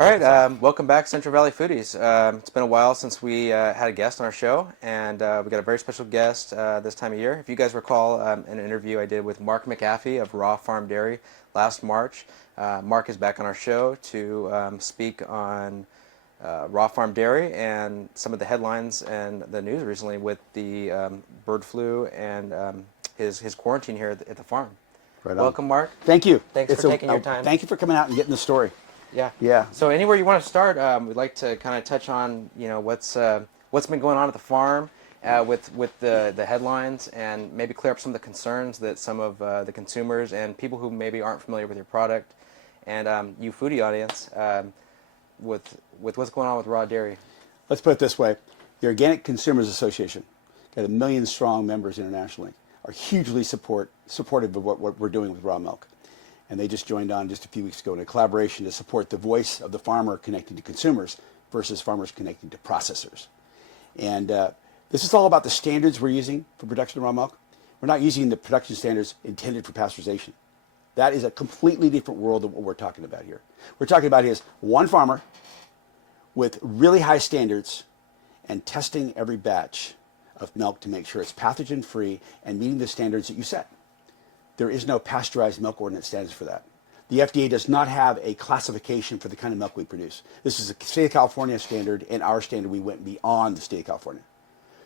All right, welcome back, Central Valley Foodies. It's been a while since we had a guest on our show, and we got a very special guest this time of year. If you guys recall an interview I did with Mark McAfee of Raw Farm Dairy last March, Mark is back on our show to speak on Raw Farm Dairy and some of the headlines and the news recently with the bird flu and his quarantine here at the farm. Right on. Welcome, Mark. Thank you. Thanks for taking your time. Thank you for coming out and getting the story. Yeah. Yeah. So anywhere you want to start, we'd like to kind of touch on, what's been going on at the farm with the headlines, and maybe clear up some of the concerns that some of the consumers and people who maybe aren't familiar with your product, and you foodie audience, with what's going on with raw dairy. Let's put it this way: the Organic Consumers Association, got 1 million strong members internationally, are hugely supportive of what we're doing with raw milk. And they just joined on just a few weeks ago in a collaboration to support the voice of the farmer connecting to consumers versus farmers connecting to processors. And this is all about the standards we're using for production of raw milk. We're not using the production standards intended for pasteurization. That is a completely different world than what we're talking about here. We're talking about is one farmer with really high standards and testing every batch of milk to make sure it's pathogen-free and meeting the standards that you set. There is no pasteurized milk ordinance standards for that. The FDA does not have a classification for the kind of milk we produce. This is a state of California standard, and our standard, we went beyond the state of California.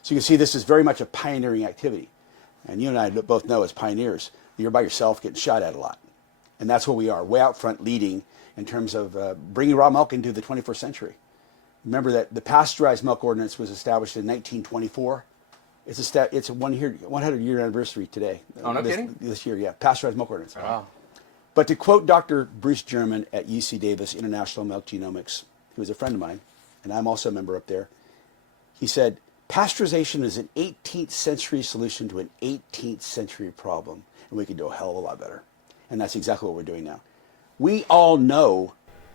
So you can see this is very much a pioneering activity. And you and I both know as pioneers, you're by yourself getting shot at a lot. And that's what we are, way out front leading in terms of bringing raw milk into the 21st century. Remember that the pasteurized milk ordinance was established in 1924. It's a 100-year anniversary today. Oh, no kidding? This year, yeah. Pasteurized milk ordinance. Wow. But to quote Dr. Bruce German at UC Davis International Milk Genomics, who is a friend of mine, and I'm also a member up there, he said, pasteurization is an 18th century solution to an 18th century problem, and we could do a hell of a lot better. And that's exactly what we're doing now. We all know,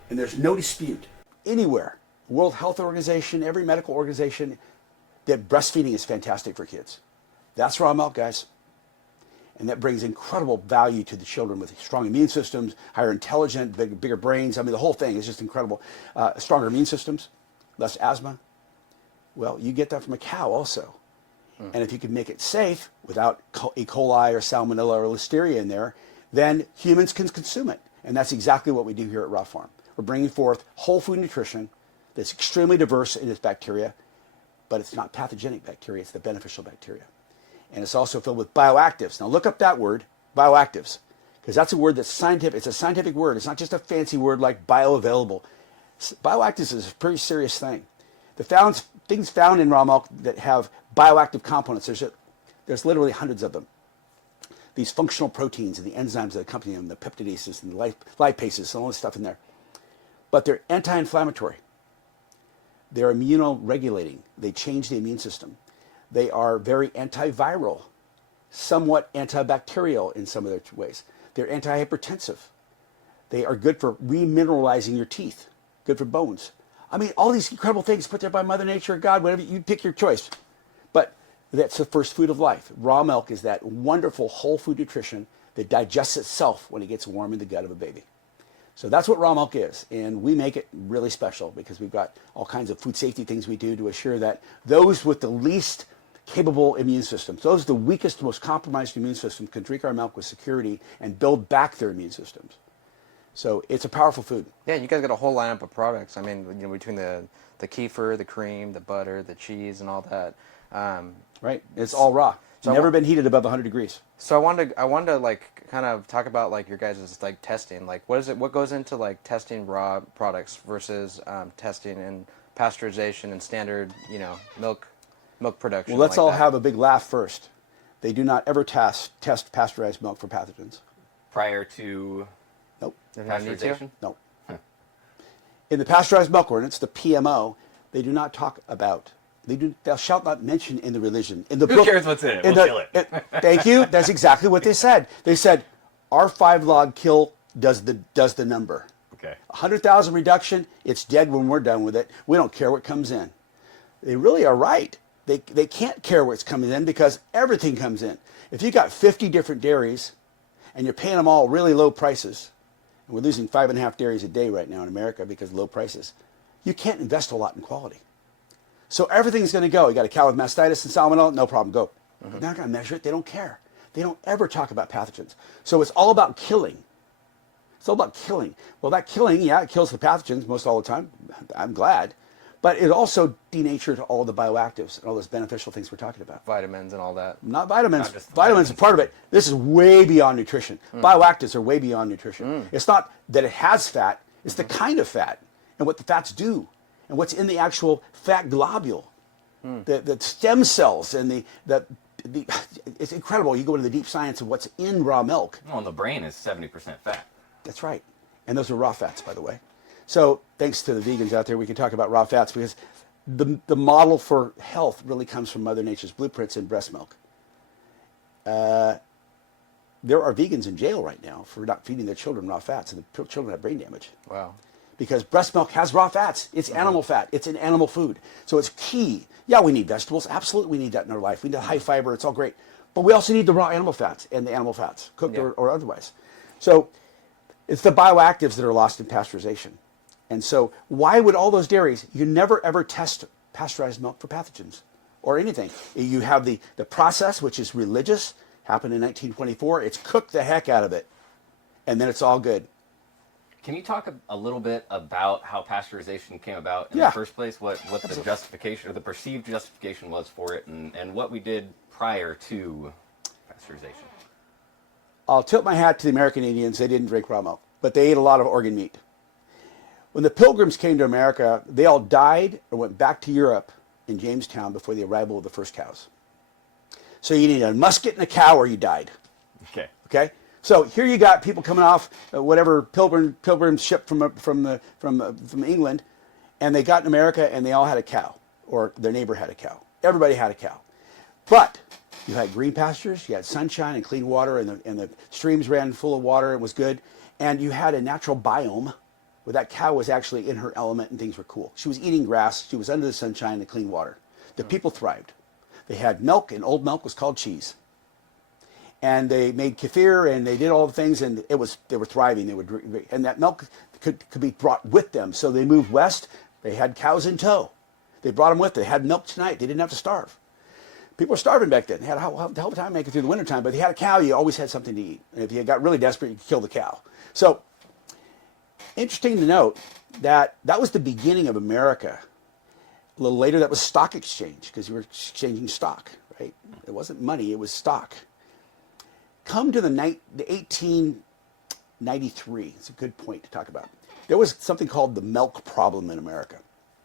and there's no dispute anywhere, World Health Organization, every medical organization, that breastfeeding is fantastic for kids. That's raw milk, guys. And that brings incredible value to the children with strong immune systems, higher intelligence, bigger brains. I mean, the whole thing is just incredible. Stronger immune systems, less asthma. Well, you get that from a cow also. And if you can make it safe without E. coli or salmonella or listeria in there, then humans can consume it. And that's exactly what we do here at Raw Farm. We're bringing forth whole food nutrition that's extremely diverse in its bacteria, but it's not pathogenic bacteria, it's the beneficial bacteria. And it's also filled with bioactives. Now look up that word, bioactives, because that's a word that's scientific. It's a scientific word. It's not just a fancy word like bioavailable. Bioactives is a pretty serious thing. The things found in raw milk that have bioactive components, there's literally hundreds of them. These functional proteins and the enzymes that accompany them, the peptidases and the lipases, and all this stuff in there. But they're anti-inflammatory. They're immunoregulating. They change the immune system. They are very antiviral, somewhat antibacterial in some of their ways. They're antihypertensive. They are good for remineralizing your teeth, good for bones. I mean, all these incredible things put there by Mother Nature or God, whatever, you pick your choice. But that's the first food of life. Raw milk is that wonderful whole food nutrition that digests itself when it gets warm in the gut of a baby. So that's what raw milk is, and we make it really special because we've got all kinds of food safety things we do to assure that those with the least capable immune systems, those the weakest, most compromised immune systems, can drink our milk with security and build back their immune systems. So it's a powerful food. Yeah, you guys got a whole lineup of products. I mean, between the kefir, the cream, the butter, the cheese, and all that. Right, it's all raw. So never been heated above 100 degrees. So I wanted to like kind of talk about like your guys' like testing. Like what goes into like testing raw products versus testing and pasteurization and standard, milk production. Well, let's all have a big laugh first. They do not ever test pasteurized milk for pathogens. Prior to Nope. pasteurization? Nope. In the pasteurized milk ordinance, the PMO, they do not talk about. Thou shalt not mention in the religion. In the Who book, cares what's in it? We'll kill it. Thank you. That's exactly what they said. They said, our 5-log kill does the number. Okay. 100,000 reduction, it's dead when we're done with it. We don't care what comes in. They really are right. They can't care what's coming in because everything comes in. If you got 50 different dairies and you're paying them all really low prices, and we're losing 5.5 dairies a day right now in America because of low prices, you can't invest a lot in quality. So everything's going to go. You got a cow with mastitis and salmonella, no problem, go. They're not going to measure it. They don't care. They don't ever talk about pathogens. So it's all about killing. It's all about killing. Well, that killing, yeah, it kills the pathogens most all the time. I'm glad. But it also denatured all the bioactives and all those beneficial things we're talking about. Vitamins and all that. Not vitamins. Not just Vitamins are part of it. This is way beyond nutrition. Bioactives are way beyond nutrition. It's not that it has fat. It's the kind of fat and what the fats do and what's in the actual fat globule. The stem cells and it's incredible. You go into the deep science of what's in raw milk. Well, and the brain is 70% fat. That's right. And those are raw fats, by the way. So thanks to the vegans out there, we can talk about raw fats because the model for health really comes from Mother Nature's blueprints in breast milk. There are vegans in jail right now for not feeding their children raw fats, and the children have brain damage. Wow. Because breast milk has raw fats. It's animal fat. It's an animal food. So it's key. Yeah, we need vegetables. Absolutely, we need that in our life. We need high fiber. It's all great. But we also need the raw animal fats and the animal fats, cooked or otherwise. So it's the bioactives that are lost in pasteurization. And so why would all those dairies, you never ever test pasteurized milk for pathogens or anything. You have the process, which is religious, happened in 1924. It's cooked the heck out of it. And then it's all good. Can you talk a little bit about how pasteurization came about in the first place? What the justification or the perceived justification was for it and what we did prior to pasteurization? I'll tilt my hat to the American Indians. They didn't drink raw milk, but they ate a lot of organ meat. When the Pilgrims came to America, they all died or went back to Europe in Jamestown before the arrival of the first cows. So you need a musket and a cow or you died. Okay. Okay? So here you got people coming off whatever pilgrims shipped from England, and they got in America and they all had a cow, or their neighbor had a cow. Everybody had a cow. But you had green pastures, you had sunshine and clean water, and the streams ran full of water, it was good. And you had a natural biome where that cow was actually in her element and things were cool. She was eating grass, she was under the sunshine and clean water. The people thrived. They had milk, and old milk was called cheese. And they made kefir, and they did all the things, and they were thriving. And that milk could be brought with them. So they moved west. They had cows in tow. They brought them with them. They had milk tonight. They didn't have to starve. People were starving back then. They had a hell of a time making it through the wintertime, but if you had a cow, you always had something to eat. And if you got really desperate, you could kill the cow. So interesting to note that was the beginning of America. A little later, that was stock exchange, because you were exchanging stock, right? It wasn't money, it was stock. Come to the 1893, it's a good point to talk about. There was something called the milk problem in America.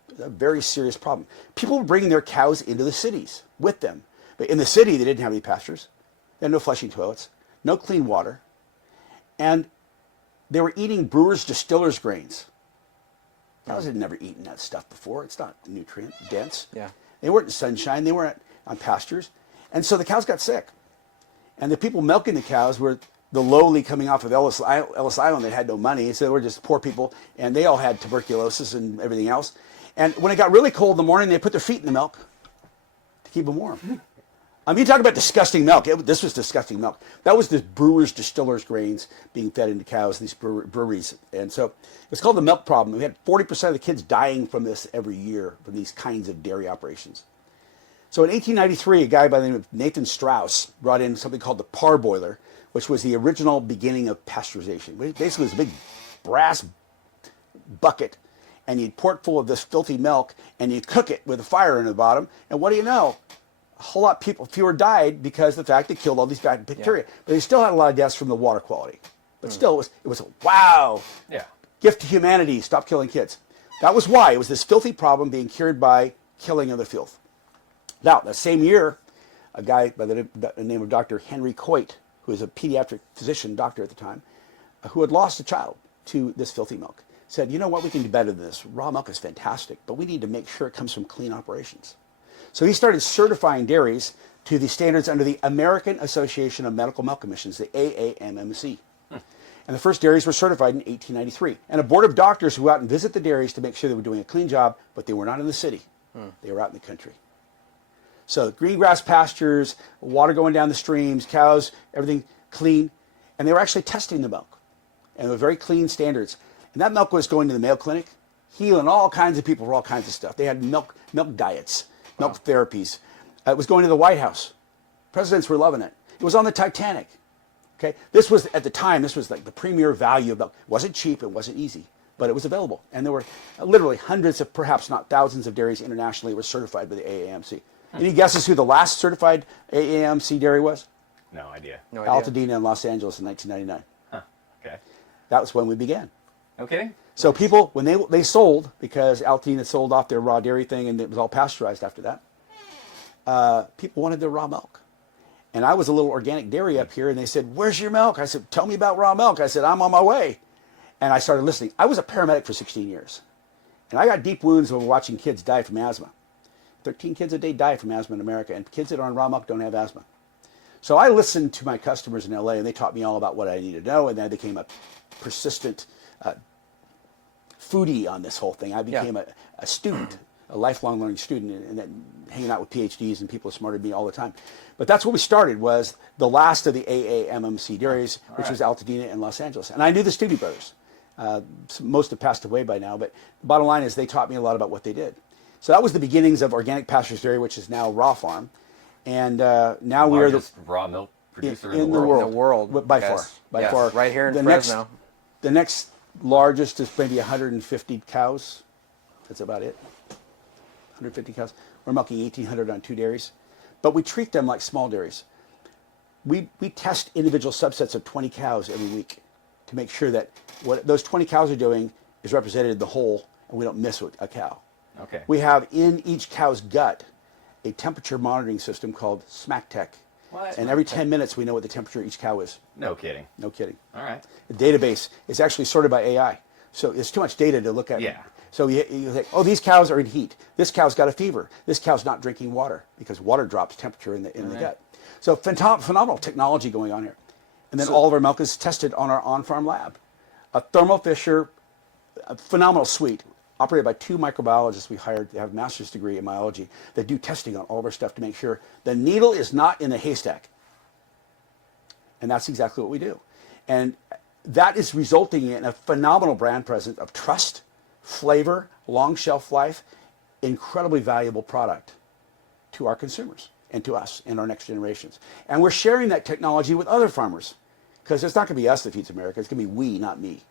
It was a very serious problem. People were bringing their cows into the cities with them. But in the city, they didn't have any pastures. They had no flushing toilets, no clean water. And they were eating brewers' distillers' grains. Cows had never eaten that stuff before. It's not nutrient dense. Yeah. They weren't in sunshine. They weren't on pastures. And so the cows got sick. And the people milking the cows were the lowly coming off of Ellis Island that had no money. So they were just poor people. And they all had tuberculosis and everything else. And when it got really cold in the morning, they put their feet in the milk to keep them warm. I mean, you talk about disgusting milk. This was disgusting milk. That was the brewers' distillers' grains being fed into cows, these breweries. And so it's called the milk problem. We had 40% of the kids dying from this every year, from these kinds of dairy operations. So in 1893, a guy by the name of Nathan Strauss brought in something called the parboiler, which was the original beginning of pasteurization. Basically, it was a big brass bucket, and you'd pour it full of this filthy milk, and you'd cook it with a fire in the bottom. And what do you know? A whole lot fewer died because of the fact it killed all these bad bacteria. Yeah. But they still had a lot of deaths from the water quality. But still, it was a wow. Yeah. Gift to humanity, stop killing kids. That was why. It was this filthy problem being cured by killing of the filth. Now, that same year, a guy by the name of Dr. Henry Coit, who was a pediatric physician, doctor at the time, who had lost a child to this filthy milk, said, you know what, we can do better than this. Raw milk is fantastic, but we need to make sure it comes from clean operations. So he started certifying dairies to the standards under the American Association of Medical Milk Commissions, the AAMMC. And the first dairies were certified in 1893. And a board of doctors who went out and visit the dairies to make sure they were doing a clean job, but they were not in the city. They were out in the country. So green grass pastures, water going down the streams, cows, everything clean. And they were actually testing the milk. and with very clean standards. And that milk was going to the Mayo Clinic, healing all kinds of people for all kinds of stuff. They had milk diets, milk therapies. It was going to the White House. Presidents were loving it. It was on the Titanic. Okay, this was at the time. This was like the premier value of milk. It wasn't cheap. It wasn't easy, but it was available. And there were literally hundreds of, perhaps not thousands, of dairies internationally were certified by the AAMC. Any guesses who the last certified AAMC dairy was? No idea. No idea. Altadena in Los Angeles in 1999. Huh. Okay. That was when we began. Okay. So people, when they sold, because Altadena sold off their raw dairy thing and it was all pasteurized after that, people wanted their raw milk. And I was a little organic dairy up here, and they said, "Where's your milk?" I said, "Tell me about raw milk." I said, "I'm on my way." And I started listening. I was a paramedic for 16 years. And I got deep wounds over watching kids die from asthma. 13 kids a day die from asthma in America, and kids that are on raw milk don't have asthma. So I listened to my customers in LA, and they taught me all about what I needed to know, and then I became a persistent foodie on this whole thing. I became a student, a lifelong learning student, and then hanging out with PhDs and people smarter than me all the time. But that's what we started, was the last of the AAMMC dairies, which was Altadena in Los Angeles. And I knew the Studi brothers. Most have passed away by now, but the bottom line is they taught me a lot about what they did. So that was the beginnings of Organic Pastures Dairy, which is now Raw Farm. And now we are the raw milk producer in the world. In the world, By yes. far. By Yes, far. right here in the Fresno. The next largest is maybe 150 cows. That's about it. 150 cows. We're milking 1,800 on 2 dairies. But we treat them like small dairies. We test individual subsets of 20 cows every week to make sure that what those 20 cows are doing is represented in the whole, and we don't miss a cow. Okay. We have in each cow's gut a temperature monitoring system called SmackTech. What? And every 10 minutes we know what the temperature of each cow is. No kidding. No kidding. All right. The database is actually sorted by AI. So it's too much data to look at. Yeah. So you think, oh, these cows are in heat. This cow's got a fever. This cow's not drinking water because water drops temperature in the gut. So phenomenal technology going on here. And then all of our milk is tested on our on-farm lab. A Thermo Fisher, a phenomenal suite, operated by 2 microbiologists we hired. They have a master's degree in biology that do testing on all of our stuff to make sure the needle is not in the haystack. And that's exactly what we do. And that is resulting in a phenomenal brand presence of trust, flavor, long shelf life, incredibly valuable product to our consumers and to us and our next generations. And we're sharing that technology with other farmers, because it's not going to be us that feeds America. It's going to be we, not me.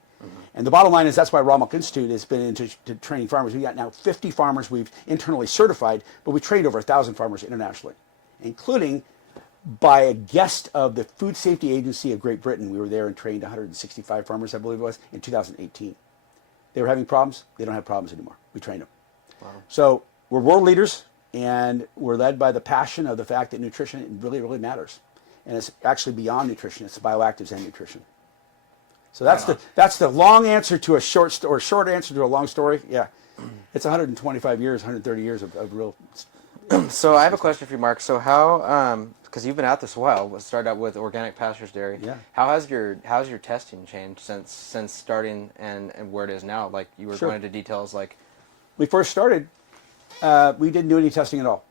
And the bottom line is that's why Raw Milk Institute has been into training farmers. We've got now 50 farmers we've internally certified, but we trained over 1,000 farmers internationally, including by a guest of the Food Safety Agency of Great Britain. We were there and trained 165 farmers, I believe it was, in 2018. They were having problems. They don't have problems anymore. We trained them. Wow. So we're world leaders, and we're led by the passion of the fact that nutrition really, really matters. And it's actually beyond nutrition. It's bioactives and nutrition. So that's the long answer to a short answer to a long story. Yeah, it's 125 years, 130 years of real. So I have a question for you, Mark. So how, because you've been at this a while, we started out with Organic Pastures Dairy. Yeah. How's your testing changed since starting and where it is now? Like you were going into details like. We first started, we didn't do any testing at all.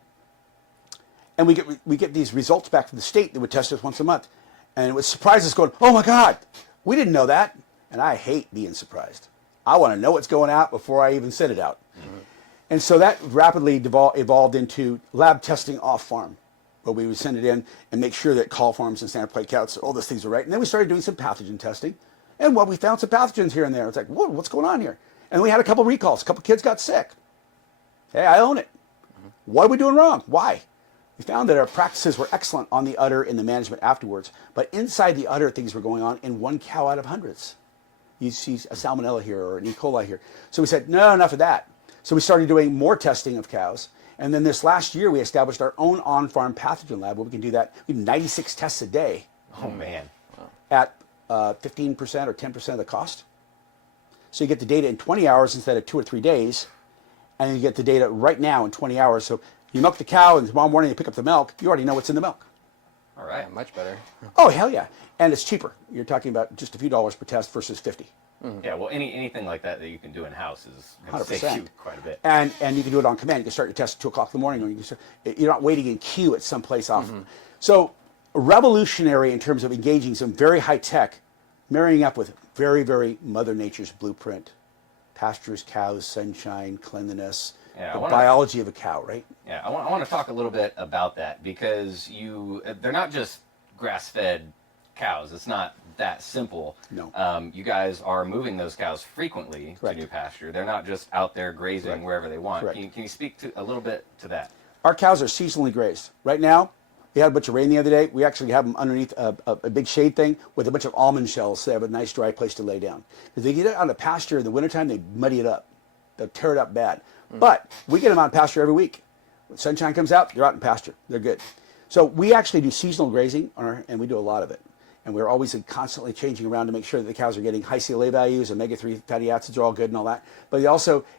And we get these results back from the state that would test us once a month. And it would surprise us going, oh my God, we didn't know that. And I hate being surprised. I want to know what's going out before I even send it out. Mm-hmm. And so that rapidly evolved into lab testing off farm, where we would send it in and make sure that call farms and standard plate counts, all those things are right. And then we started doing some pathogen testing. And we found some pathogens here and there. It's like, whoa, what's going on here? And we had a couple recalls. A couple kids got sick. Hey, I own it. Mm-hmm. What are we doing wrong? Why? We found that our practices were excellent on the udder in the management afterwards, but inside the udder things were going on in 1 cow out of hundreds. You see a salmonella here or an E. coli here. So we said, no, enough of that. So we started doing more testing of cows. And then this last year, we established our own on-farm pathogen lab where we can do that. We do 96 tests a day. Oh, man. At 15% or 10% of the cost. So you get the data in 20 hours instead of 2 or 3 days. And you get the data right now in 20 hours. So you milk the cow, and tomorrow morning you pick up the milk. You already know what's in the milk. All right. Yeah, much better. Oh, hell yeah. And it's cheaper. You're talking about just a few dollars per test versus 50. Mm-hmm. Yeah, well, anything like that you can do in-house is going to save you quite a bit. And you can do it on command. You can start your test at 2 o'clock in the morning. Or you're not waiting in queue at some place off. So revolutionary in terms of engaging some very high-tech, marrying up with very, very Mother Nature's blueprint. Pastures, cows, sunshine, cleanliness, Yeah, the biology of a cow, right? Yeah, I want to talk a little bit about that because they're not just grass-fed cows. It's not that simple. No. You guys are moving those cows frequently Correct. to new pasture. They're not just out there grazing Correct. wherever they want. Correct. Can you speak to a little bit to that? Our cows are seasonally grazed. Right now, we had a bunch of rain the other day. We actually have them underneath a big shade thing with a bunch of almond shells so they have a nice dry place to lay down. If they get it out of pasture in the wintertime, they muddy it up. They'll tear it up bad. But we get them out of pasture every week. When sunshine comes out, they're out in pasture. They're good. So we actually do seasonal grazing, and we do a lot of it. And we're always constantly changing around to make sure that the cows are getting high CLA values, omega-3 fatty acids are all good and all that. But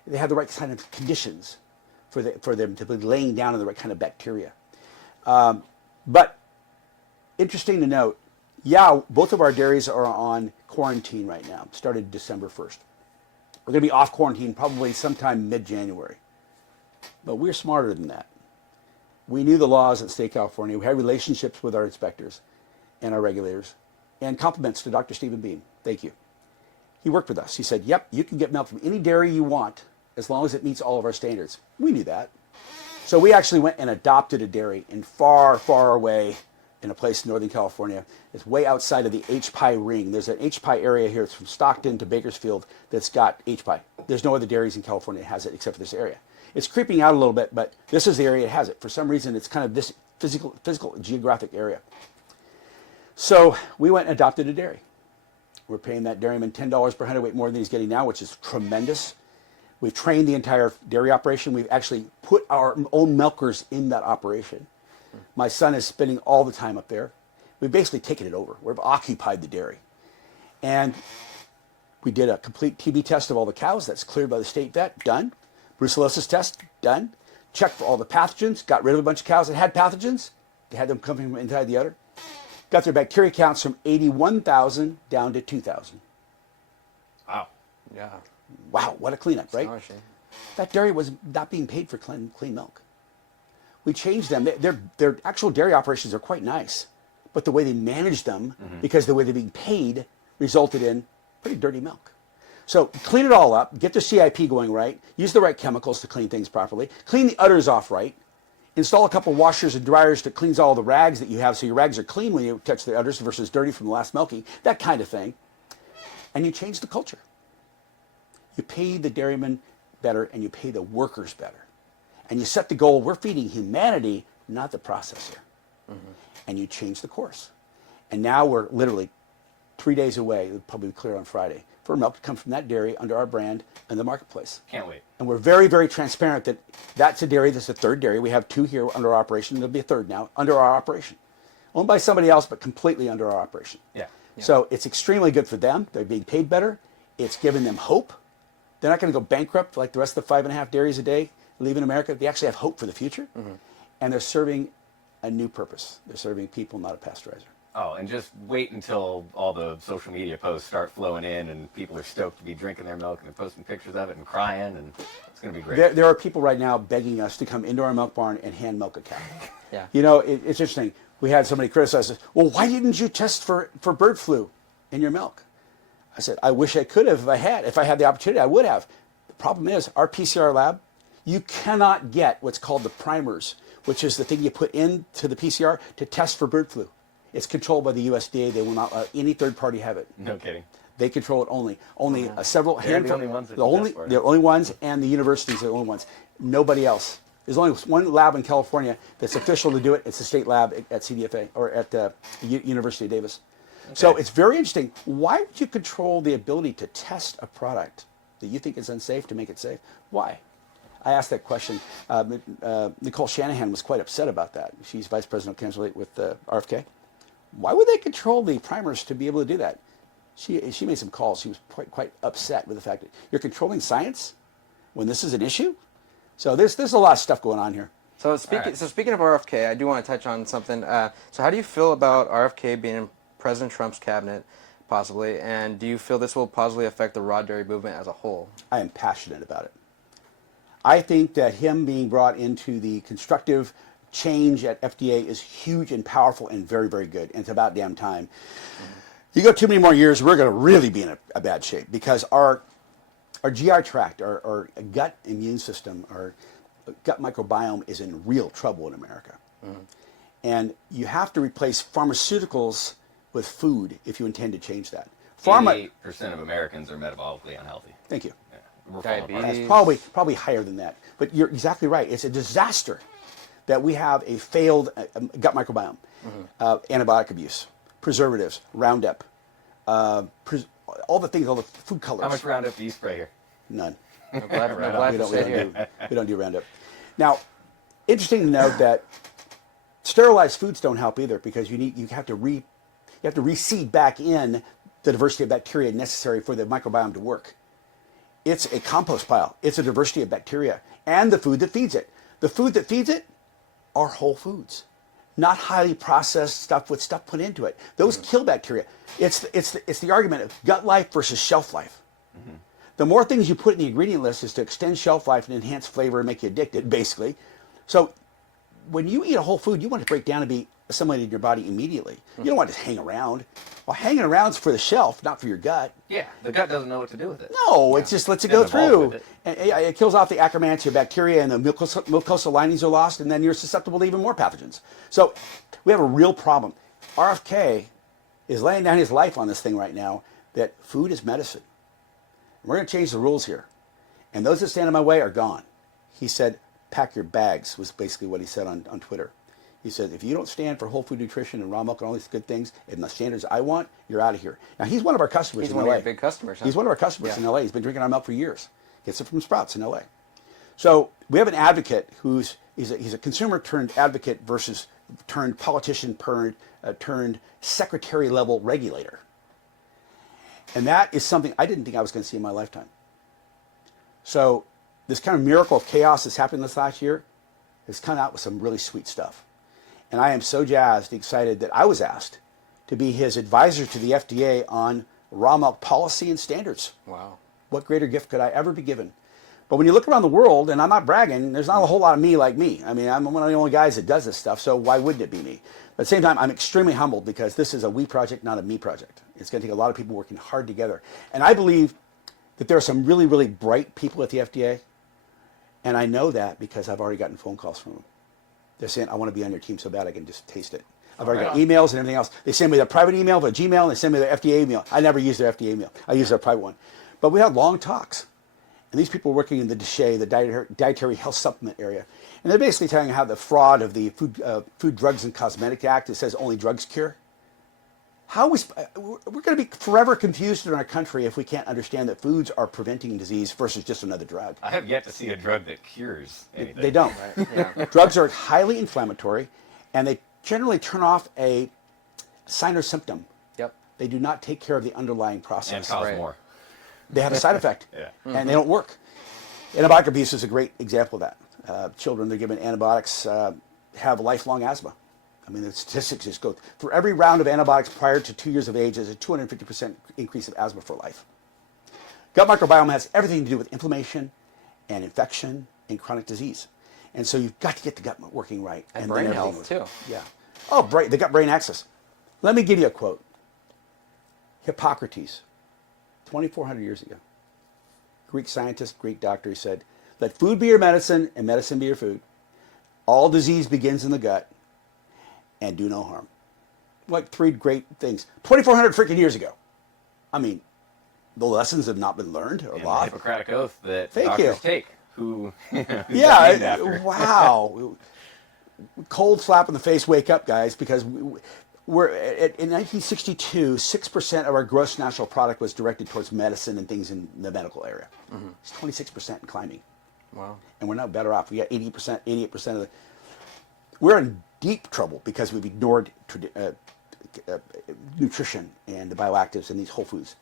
they have the right kind of conditions for them to be laying down in the right kind of bacteria. But interesting to note, both of our dairies are on quarantine right now, started December 1st. We're going to be off quarantine probably sometime mid-January. But we're smarter than that. We knew the laws in the state of California. We had relationships with our inspectors and our regulators. And compliments to Dr. Stephen Beam. Thank you. He worked with us. He said, yep, you can get milk from any dairy you want as long as it meets all of our standards. We knew that. So we actually went and adopted a dairy in far, far away in a place in Northern California. It's way outside of the H-Pie ring. There's an H-Pie area here. It's from Stockton to Bakersfield that's got H-Pie. There's no other dairies in California that has it except for this area. It's creeping out a little bit, but this is the area that has it. For some reason, it's kind of this physical geographic area. So we went and adopted a dairy. We're paying that dairyman $10 per hundredweight more than he's getting now, which is tremendous. We've trained the entire dairy operation. We've actually put our own milkers in that operation. My son is spending all the time up there. We've basically taken it over. We've occupied the dairy. And we did a complete TB test of all the cows. That's cleared by the state vet. Done. Brucellosis test. Done. Checked for all the pathogens. Got rid of a bunch of cows that had pathogens. They had them coming from inside the udder. Got their bacteria counts from 81,000 down to 2,000. Wow. Yeah. Wow, what a cleanup, right? Astonishing. That dairy was not being paid for clean milk. We changed them. Their actual dairy operations are quite nice, but the way they managed them, because the way they're being paid, resulted in pretty dirty milk. So clean it all up, get the CIP going right, use the right chemicals to clean things properly, clean the udders off right, install a couple washers and dryers to cleanse all the rags that you have so your rags are clean when you touch the udders versus dirty from the last milking, that kind of thing. And you change the culture. You pay the dairyman better and you pay the workers better. And you set the goal, we're feeding humanity, not the processor. And you change the course. And now we're literally 3 days away, it'll probably be clear on Friday, for milk to come from that dairy under our brand in the marketplace. Can't wait. And we're very, very transparent that that's a dairy, that's a third dairy. We have two here under our operation. There'll be a third now under our operation. Owned by somebody else, but completely under our operation. Yeah. So it's extremely good for them. They're being paid better. It's giving them hope. They're not going to go bankrupt like the rest of the 5.5 dairies a day leaving America. They actually have hope for the future. And they're serving a new purpose. They're serving people, not a pasteurizer. Oh, and just wait until all the social media posts start flowing in and people are stoked to be drinking their milk and they're posting pictures of it and crying, and it's going to be great. There are people right now begging us to come into our milk barn and hand milk a cow. Yeah. You know, it's interesting. We had somebody criticize us, well, why didn't you test for bird flu in your milk? I said, I wish I could have if I had. If I had the opportunity, I would have. The problem is, our PCR lab, you cannot get what's called the primers, which is the thing you put into the PCR to test for bird flu. It's controlled by the USDA. They will not let any third party have it. No kidding. They control it only. Only several They're handful. the only ones that the can only, test for it. they're the only ones, and the universities are the only ones. Nobody else. There's only one lab in California that's official to do it. It's the state lab at CDFA or at the University of Davis. Okay. So it's very interesting. Why would you control the ability to test a product that you think is unsafe to make it safe? Why? I asked that question. Nicole Shanahan was quite upset about that. She's vice president of Candidate with RFK. Why would they control the primers to be able to do that? She made some calls. She was quite upset with the fact that you're controlling science when this is an issue. So there's a lot of stuff going on here. So speaking of RFK, I do want to touch on something. So how do you feel about RFK being in President Trump's cabinet, possibly, and do you feel this will positively affect the raw dairy movement as a whole? I am passionate about it. I think that him being brought into the constructive change at FDA is huge and powerful and very, very good. And it's about damn time. You go too many more years, we're going to really be in a bad shape because our GI tract, our gut immune system, our gut microbiome is in real trouble in America. And you have to replace pharmaceuticals with food if you intend to change that. 88% of Americans are metabolically unhealthy. Thank you. Yeah, we're falling apart. Diabetes. It's probably higher than that. But you're exactly right. It's a disaster that we have a failed gut microbiome. Antibiotic abuse, preservatives, Roundup, all the things, all the food colors. How much Roundup do you spray here? None. I'm glad to sit here. We don't do Roundup. Now, interesting to note that sterilized foods don't help either because you have to reseed back in the diversity of bacteria necessary for the microbiome to work. It's a compost pile. It's a diversity of bacteria and the food that feeds it. The food that feeds it are whole foods, not highly processed stuff with stuff put into it. Those kill bacteria. It's the argument of gut life versus shelf life. The more things you put in the ingredient list is to extend shelf life and enhance flavor and make you addicted, basically. So when you eat a whole food, you want it to break down and be assimilated in your body immediately. You don't want it to hang around. Well, hanging around is for the shelf, not for your gut. Yeah, the gut doesn't know what to do with it. No, it just lets it go through. And it kills off the Akkermansia bacteria and the mucosal linings are lost, and then you're susceptible to even more pathogens. So we have a real problem. RFK is laying down his life on this thing right now that food is medicine. We're going to change the rules here. And those that stand in my way are gone. He said, pack your bags, was basically what he said on Twitter. He said, if you don't stand for whole food nutrition and raw milk and all these good things and the standards I want, you're out of here. Now, he's one of our customers in LA. He's one of your big customers, huh? He's one of our customers in LA. He's been drinking our milk for years. Gets it from Sprouts in LA. So we have an advocate he's a consumer turned advocate versus turned politician turned secretary level regulator. And that is something I didn't think I was going to see in my lifetime. So this kind of miracle of chaos that's happened this last year has come out with some really sweet stuff. And I am so jazzed, excited that I was asked to be his advisor to the FDA on raw milk policy and standards. Wow. What greater gift could I ever be given? But when you look around the world, and I'm not bragging, there's not a whole lot of me like me. I mean, I'm one of the only guys that does this stuff, so why wouldn't it be me? But at the same time, I'm extremely humbled because this is a we project, not a me project. It's going to take a lot of people working hard together. And I believe that there are some really, really bright people at the FDA, and I know that because I've already gotten phone calls from them. They're saying, I want to be on your team so bad I can just taste it. I've already got emails and everything else. They send me their private email, their Gmail, and they send me their FDA email. I never use their FDA email. I use their private one. But we had long talks. And these people are working in the DSHEA, the Dietary Health Supplement area. And they're basically telling you how the fraud of the Food, Drugs, and Cosmetic Act that says only drugs cure. We're going to be forever confused in our country if we can't understand that foods are preventing disease versus just another drug. I have yet to see a drug that cures anything. They don't. Right. Yeah. Drugs are highly inflammatory, and they generally turn off a sign or symptom. Yep. They do not take care of the underlying process. And cause more. They have a side effect, and they don't work. Antibiotic abuse is a great example of that. Children that are given antibiotics have lifelong asthma. I mean, the statistics just go. For every round of antibiotics prior to 2 years of age, there's a 250% increase of asthma for life. Gut microbiome has everything to do with inflammation and infection and chronic disease. And so you've got to get the gut working right. And brain then health, too. Yeah. Oh, the gut-brain axis. Let me give you a quote. Hippocrates, 2,400 years ago. Greek scientist, Greek doctor, he said, let food be your medicine and medicine be your food. All disease begins in the gut and do no harm. Like three great things. 2,400 freaking years ago. I mean, the lessons have not been learned or And lost. the Hippocratic oath that Thank doctors you. take. Who Yeah, wow. Cold slap in the face, wake up, guys, because we're in 1962, 6% of our gross national product was directed towards medicine and things in the medical area. It's 26% and climbing. Wow. And we're not better off. We got 80%, 88% of the... We're in deep trouble because we've ignored nutrition and the bioactives and these whole foods.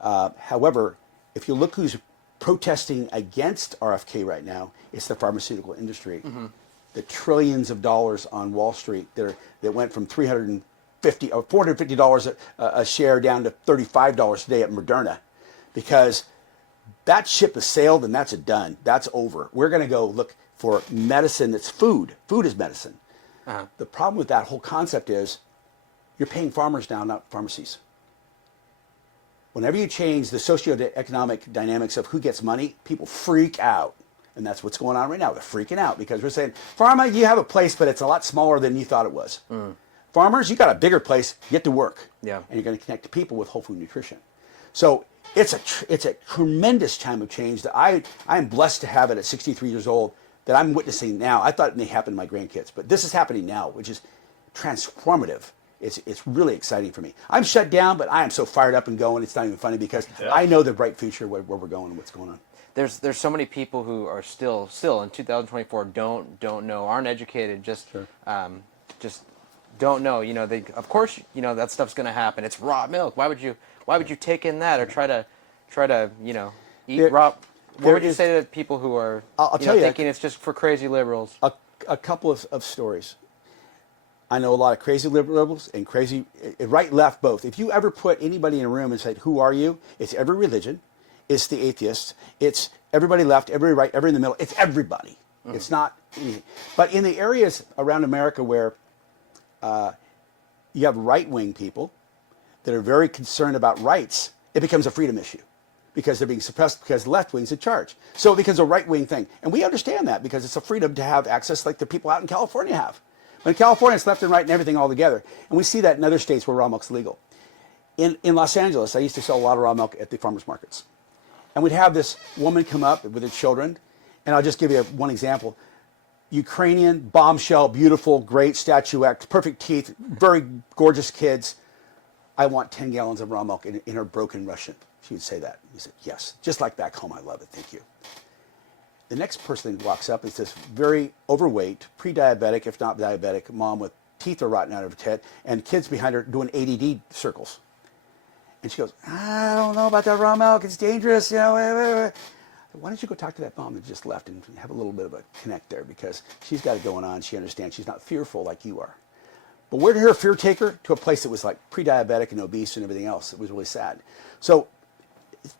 However, if you look who's protesting against RFK right now, it's the pharmaceutical industry. The trillions of dollars on Wall Street that went from $450 a share down to $35 today at Moderna, because that ship has sailed and that's done. That's over. We're going to go look for medicine that's food. Food is medicine. The problem with that whole concept is you're paying farmers now, not pharmacies. Whenever you change the socioeconomic dynamics of who gets money, people freak out. And that's what's going on right now. They're freaking out because we're saying, Farmer, you have a place, but it's a lot smaller than you thought it was. Farmers, you got a bigger place, get to work. Yeah. And you're going to connect to people with whole food nutrition. So it's a tremendous time of change that I am blessed to have it at 63 years old that I'm witnessing now. I thought it may happen to my grandkids, but this is happening now, which is transformative. It's really exciting for me. I'm shut down, but I am so fired up and going. It's not even funny because I know the bright future where we're going and what's going on. There's so many people who are still in 2024 don't know, aren't educated, just don't know. You know, they of course that stuff's going to happen. It's raw milk. Why would you take in that or try to eat raw? What would you say to people who are I'll tell you, thinking it's just for crazy liberals? A couple of stories. I know a lot of crazy liberals and crazy right, left, both. If you ever put anybody in a room and said, "Who are you?" It's every religion, it's the atheists, it's everybody left, everybody right, everybody in the middle. It's everybody. It's not anything. But in the areas around America where you have right-wing people that are very concerned about rights, it becomes a freedom issue because they're being suppressed because the left wing's in charge. So it becomes a right-wing thing. And we understand that because it's a freedom to have access like the people out in California have. But in California, it's left and right and everything all together. And we see that in other states where raw milk's legal. In Los Angeles, I used to sell a lot of raw milk at the farmers markets. And we'd have this woman come up with her children. And I'll just give you one example. Ukrainian, bombshell, beautiful, great, statuette, perfect teeth, very gorgeous kids. I want 10 gallons of raw milk in her broken Russian. She would say that. He said, yes, just like back home, I love it, thank you. The next person that walks up is this very overweight, pre-diabetic, if not diabetic, mom with teeth are rotten out of her head and kids behind her doing ADD circles. And she goes, I don't know about that raw milk, it's dangerous, Why don't you go talk to that mom that just left and have a little bit of a connect there because she's got it going on, she understands, she's not fearful like you are. But where did her fear take her? To a place that was like pre-diabetic and obese and everything else. It was really sad. So,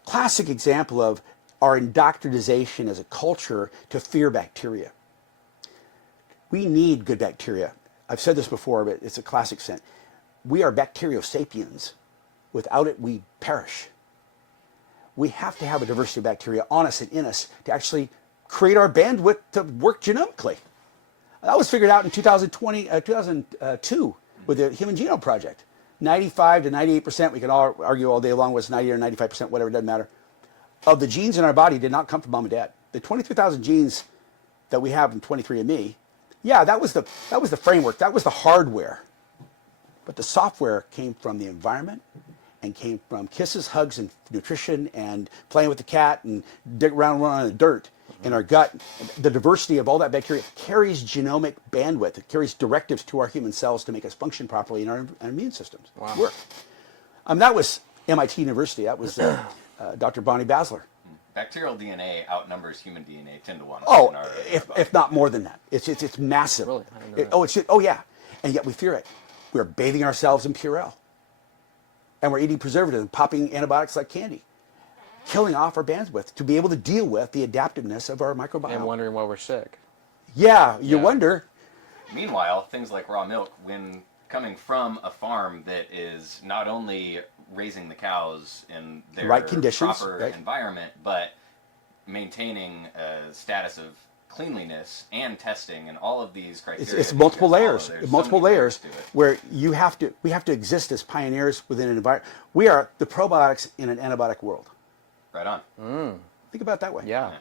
classic example of our indoctrination as a culture to fear bacteria. We need good bacteria. I've said this before, but it's a classic sense. We are bacteriosapiens. Without it, we perish. We have to have a diversity of bacteria on us and in us to actually create our bandwidth to work genomically. That was figured out in 2002 with the Human Genome Project. 95 to 98%, we can all argue all day long was 90 or 95%, whatever, it doesn't matter, of the genes in our body did not come from mom and dad. The 23,000 genes that we have in 23andMe, yeah, that was the framework, that was the hardware. But the software came from the environment and came from kisses, hugs, and nutrition and playing with the cat and dig around on the dirt in our gut. The diversity of all that bacteria carries genomic bandwidth. It carries directives to our human cells to make us function properly in our immune systems. Wow. Work. That was MIT University. That was Dr. Bonnie Basler. Bacterial DNA outnumbers human DNA 10 to 1. Oh, if not more than that. It's massive. Really? I didn't know that. Oh, yeah. And yet we fear it. We're bathing ourselves in Purell. And we're eating preservatives and popping antibiotics like candy, killing off our bandwidth to be able to deal with the adaptiveness of our microbiome. And wondering why we're sick. Yeah, you wonder. Meanwhile, things like raw milk, when coming from a farm that is not only raising the cows in their right conditions, proper right environment, but maintaining a status of cleanliness and testing and all of these criteria. It's multiple layers, so layers to it. where we have to exist as pioneers within an environment. We are the probiotics in an antibiotic world. Right on. Think about it that way. Yeah.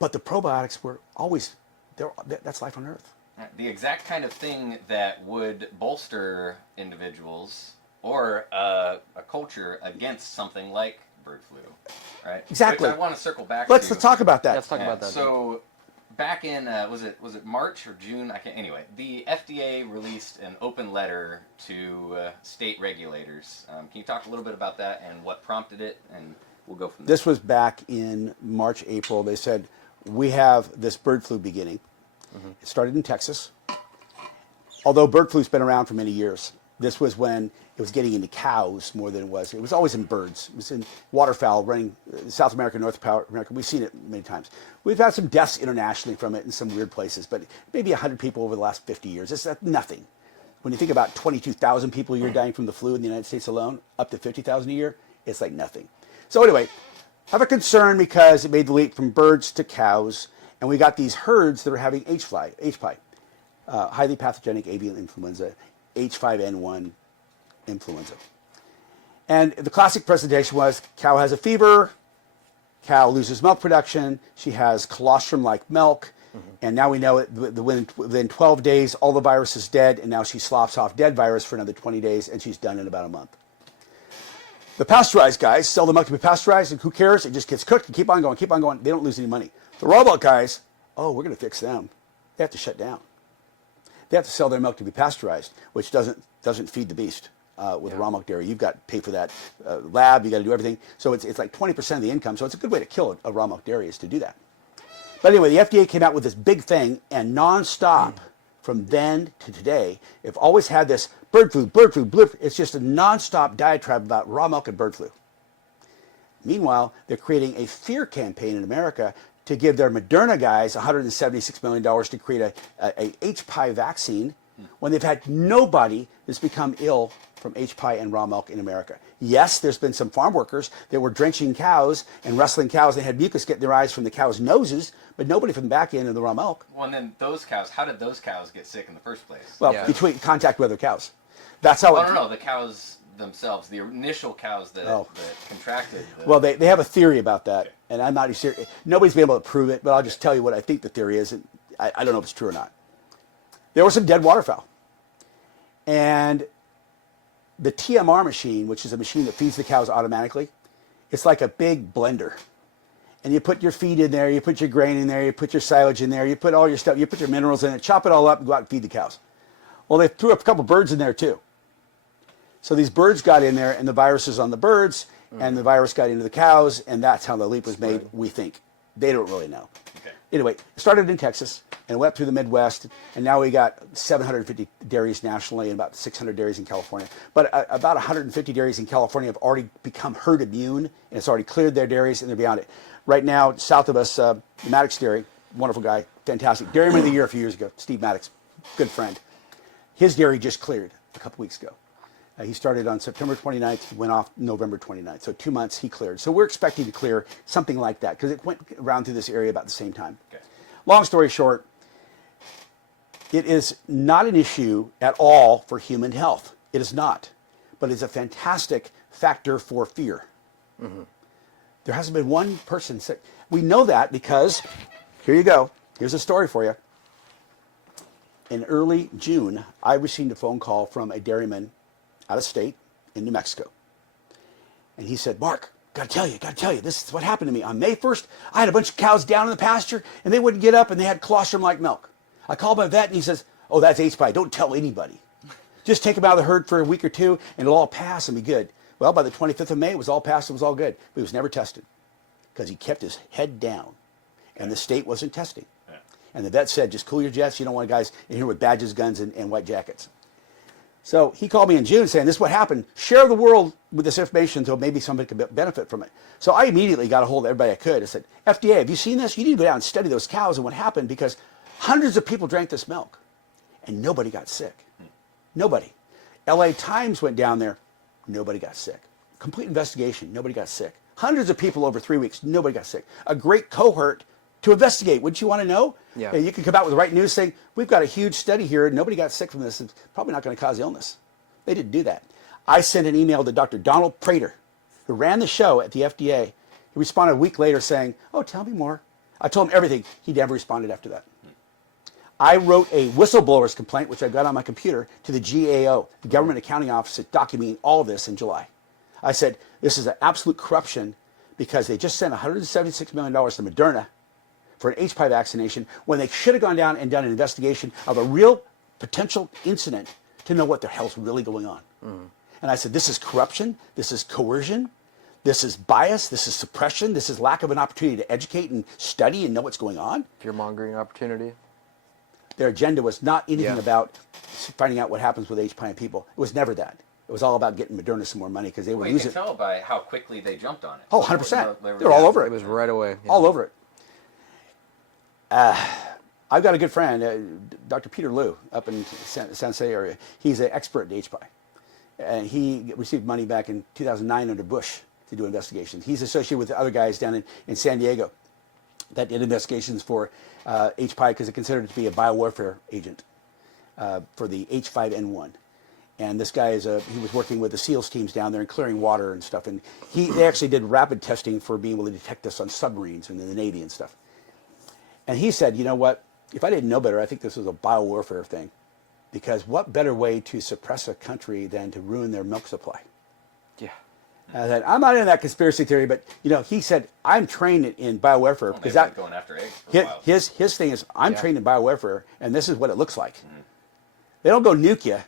But the probiotics were always there. That's life on Earth. The exact kind of thing that would bolster individuals or a culture against something like bird flu, right? Exactly. Which I want to circle back Let's to. talk about that. Let's talk about that. So, back in was it March or June? I can't. Anyway, the FDA released an open letter to state regulators. Can you talk a little bit about that and what prompted it? And we'll go from there. This was back in March, April. They said we have this bird flu beginning. It started in Texas. Although bird flu's been around for many years, this was when it was getting into cows more than it was. It was always in birds. It was in waterfowl running South America, North America. We've seen it many times. We've had some deaths internationally from it in some weird places, but maybe 100 people over the last 50 years. It's nothing. When you think about 22,000 people a year dying from the flu in the United States alone, up to 50,000 a year, It's like nothing. So anyway, I have a concern because it made the leap from birds to cows, and we got these herds that are having HPI, highly pathogenic avian influenza, H5N1 influenza. And the classic presentation was cow has a fever, cow loses milk production, she has colostrum-like milk, and now we know within 12 days all the virus is dead, and now she slops off dead virus for another 20 days, and she's done in about a month. The pasteurized guys sell the milk to be pasteurized, and who cares? It just gets cooked and keep on going, keep on going. They don't lose any money. The raw milk guys, oh, we're going to fix them. They have to shut down. They have to sell their milk to be pasteurized, which doesn't feed the beast. With raw milk dairy, you've got to pay for that lab, you got to do everything. So it's like 20% of the income. So it's a good way to kill a raw milk dairy is to do that. But anyway, the FDA came out with this big thing, and nonstop from then to today, they've always had this bird flu, blip. It's just a nonstop diatribe about raw milk and bird flu. Meanwhile, they're creating a fear campaign in America to give their Moderna guys $176 million to create a HPI vaccine when they've had nobody that's become ill from HPI and raw milk in America. Yes, there's been some farm workers that were drenching cows and wrestling cows. They had mucus get in their eyes from the cows' noses, but nobody from the back end of the raw milk. Well, and then those cows, how did those cows get sick in the first place? Well, between contact with other cows. That's how no, the cows themselves, the initial cows that contracted. Well, they have a theory about that, and I'm not serious. Nobody's been able to prove it, but I'll just tell you what I think the theory is. And I don't know if it's true or not. There were some dead waterfowl. And the TMR machine, which is a machine that feeds the cows automatically, it's like a big blender. And you put your feed in there, you put your grain in there, you put your silage in there, you put all your stuff, you put your minerals in it, chop it all up, and go out and feed the cows. Well, they threw up a couple birds in there too. So these birds got in there, and the virus is on the birds, and the virus got into the cows, and that's how the leap was made, we think. They don't really know. Okay. Anyway, it started in Texas, and went through the Midwest, and now we got 750 dairies nationally and about 600 dairies in California. But about 150 dairies in California have already become herd immune, and it's already cleared their dairies, and they're beyond it. Right now, south of us, Maddox Dairy, wonderful guy, fantastic. Dairyman of the Year a few years ago, Steve Maddox, good friend. His dairy just cleared a couple weeks ago. He started on September 29th, went off November 29th. So 2 months he cleared. So we're expecting to clear something like that because it went around through this area about the same time. Okay. Long story short, it is not an issue at all for human health. It is not. But it's a fantastic factor for fear. Mm-hmm. There hasn't been one person sick. We know that because, here you go. Here's a story for you. In early June, I received a phone call from a dairyman out of state in New Mexico. And he said, Mark, gotta tell you, this is what happened to me. On May 1st, I had a bunch of cows down in the pasture, and they wouldn't get up, and they had colostrum-like milk. I called my vet, and he says, oh, that's HPI. Don't tell anybody. Just take them out of the herd for a week or two, and it'll all pass and be good. Well, by the 25th of May, it was all passed, it was all good. But he was never tested because he kept his head down, and the state wasn't testing. And the vet said, just cool your jets. You don't want guys in here with badges, guns, and white jackets. So he called me in June saying, this is what happened. Share the world with this information so maybe somebody could benefit from it. So I immediately got a hold of everybody I could. I said, FDA, have you seen this? You need to go down and study those cows and what happened because hundreds of people drank this milk and nobody got sick. Nobody. LA Times went down there. Nobody got sick. Complete investigation. Nobody got sick. Hundreds of people over 3 weeks. Nobody got sick. A great cohort to investigate. Wouldn't you want to know? Yeah. You could come out with the right news saying, we've got a huge study here. Nobody got sick from this. It's probably not going to cause illness. They didn't do that. I sent an email to Dr. Donald Prater, who ran the show at the FDA. He responded a week later saying, oh, tell me more. I told him everything. He never responded after that. I wrote a whistleblower's complaint, which I've got on my computer, to the GAO, the Government Accounting Office, documenting all of this in July. I said, this is an absolute corruption because they just sent $176 million to Moderna for an HPI vaccination when they should have gone down and done an investigation of a real potential incident to know what the hell's really going on. And I said, this is corruption, this is coercion, this is bias, this is suppression, this is lack of an opportunity to educate and study and know what's going on. Fear-mongering opportunity. Their agenda was not anything about finding out what happens with HPI in people. It was never that. It was all about getting Moderna some more money because they would use it. You can tell by how quickly they jumped on it. Oh, 100%. They were all over it. It was right away. Yeah. All over it. I've got a good friend, Dr. Peter Liu, up in San Jose area. He's an expert in HPI. And he received money back in 2009 under Bush to do investigations. He's associated with the other guys down in San Diego that did investigations for H-Pi because they considered it to be a biowarfare agent for the H5N1. And this guy he was working with the SEALs teams down there and clearing water and stuff. And they actually did rapid testing for being able to detect this on submarines and in the Navy and stuff. And he said, you know what? If I didn't know better, I think this was a biowarfare thing. Because what better way to suppress a country than to ruin their milk supply? Yeah. I said, I'm not in that conspiracy theory, but he said, I'm trained in biowarfare because going after eggs. His thing is, I'm trained in biowarfare, and this is what it looks like. Mm-hmm. They don't go nuke you.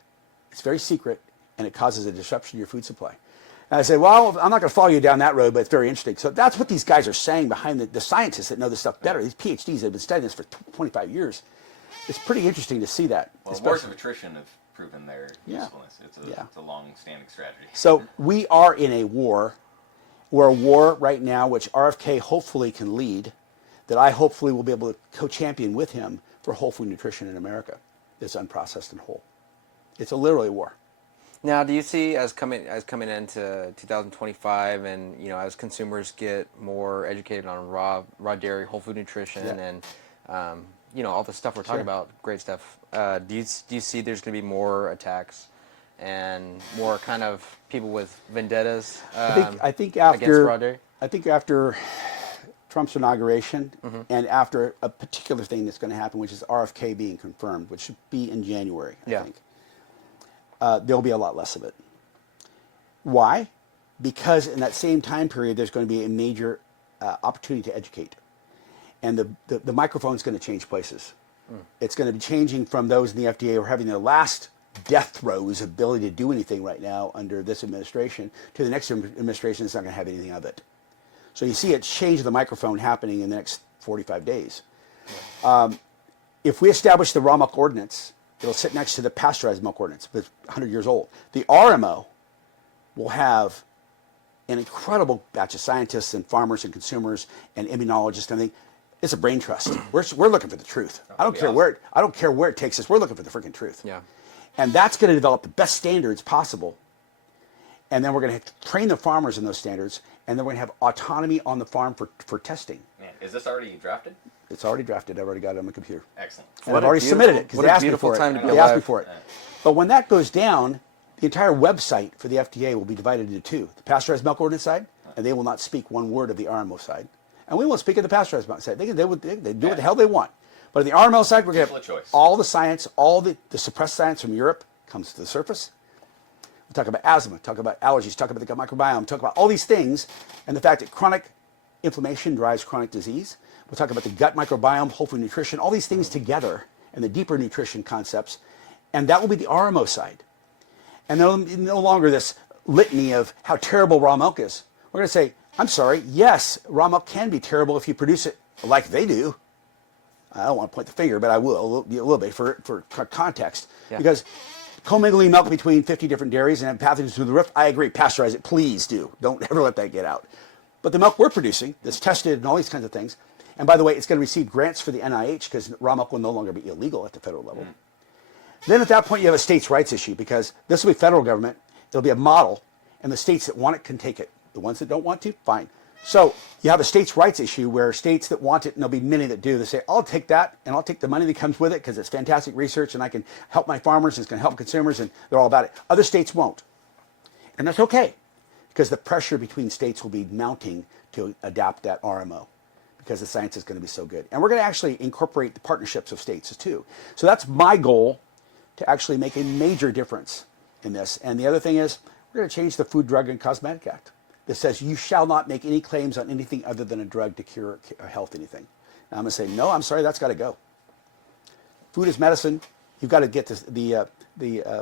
It's very secret, and it causes a disruption to your food supply. And I said, well, I'm not going to follow you down that road, but it's very interesting. So that's what these guys are saying behind the scientists that know this stuff better. These PhDs that have been studying this for 25 years. It's pretty interesting to see that. Well, wars of attrition have proven their usefulness. It's a long-standing strategy. So we are in a war. We're a war right now, which RFK hopefully can lead, that I hopefully will be able to co-champion with him for whole food nutrition in America. That's unprocessed and whole. It's literally a war. Now, do you see as coming into 2025, and as consumers get more educated on raw dairy, whole food nutrition, and all the stuff we're talking about, great stuff. Do you see there's going to be more attacks and more kind of people with vendettas? I think after against raw dairy? I think after Trump's inauguration, and after a particular thing that's going to happen, which is RFK being confirmed, which should be in January, I think. There'll be a lot less of it. Why? Because in that same time period, there's going to be a major opportunity to educate. And the microphone's going to change places. It's going to be changing from those in the FDA who are having their last death throes of ability to do anything right now under this administration to the next administration that's not going to have anything of it. So you see a change of the microphone happening in the next 45 days. If we establish the raw milk ordinance, it'll sit next to the pasteurized milk ordinance, that's 100 years old. The RMO will have an incredible batch of scientists and farmers and consumers and immunologists and everything. It's a brain trust. We're looking for the truth. I don't care where it takes us. We're looking for the freaking truth. Yeah. And that's going to develop the best standards possible. And then we're going to train the farmers in those standards, and then we're going to have autonomy on the farm for testing. Man, is this already drafted? It's already drafted. I've already got it on my computer. Excellent. And I've already submitted it because they asked me for it. They asked me for it. But when that goes down, the entire website for the FDA will be divided into two: the pasteurized milk ordinance side, and they will not speak one word of the RMO side, and we won't speak of the pasteurized milk side. They do what the hell they want. But on the RMO side, we're going to have all the science, all the suppressed science from Europe comes to the surface. We'll talk about asthma, talk about allergies, talk about the gut microbiome, talk about all these things, and the fact that chronic inflammation drives chronic disease. We'll talk about the gut microbiome, whole food nutrition, all these things together, and the deeper nutrition concepts, and that will be the RMO side. And no longer this litany of how terrible raw milk is. We're going to say, I'm sorry, yes, raw milk can be terrible if you produce it like they do. I don't want to point the finger, but I will a little bit for context. Yeah. Because commingling milk between 50 different dairies and have pathogens through the roof, I agree, pasteurize it, please do. Don't ever let that get out. But the milk we're producing, that's tested and all these kinds of things, and by the way, it's going to receive grants for the NIH because raw milk will no longer be illegal at the federal level. Then at that point, you have a states' rights issue because this will be federal government. It'll be a model, and the states that want it can take it. The ones that don't want to, fine. So you have a states' rights issue where states that want it, and there'll be many that do, they say, I'll take that, and I'll take the money that comes with it because it's fantastic research, and I can help my farmers, and it's going to help consumers, and they're all about it. Other states won't. And that's okay because the pressure between states will be mounting to adapt that RMO because the science is going to be so good. And we're going to actually incorporate the partnerships of states too. So that's my goal, to actually make a major difference in this. And the other thing is, we're going to change the Food, Drug, and Cosmetic Act that says you shall not make any claims on anything other than a drug to cure or health anything. And I'm going to say, no, I'm sorry, that's got to go. Food is medicine. You've got to get the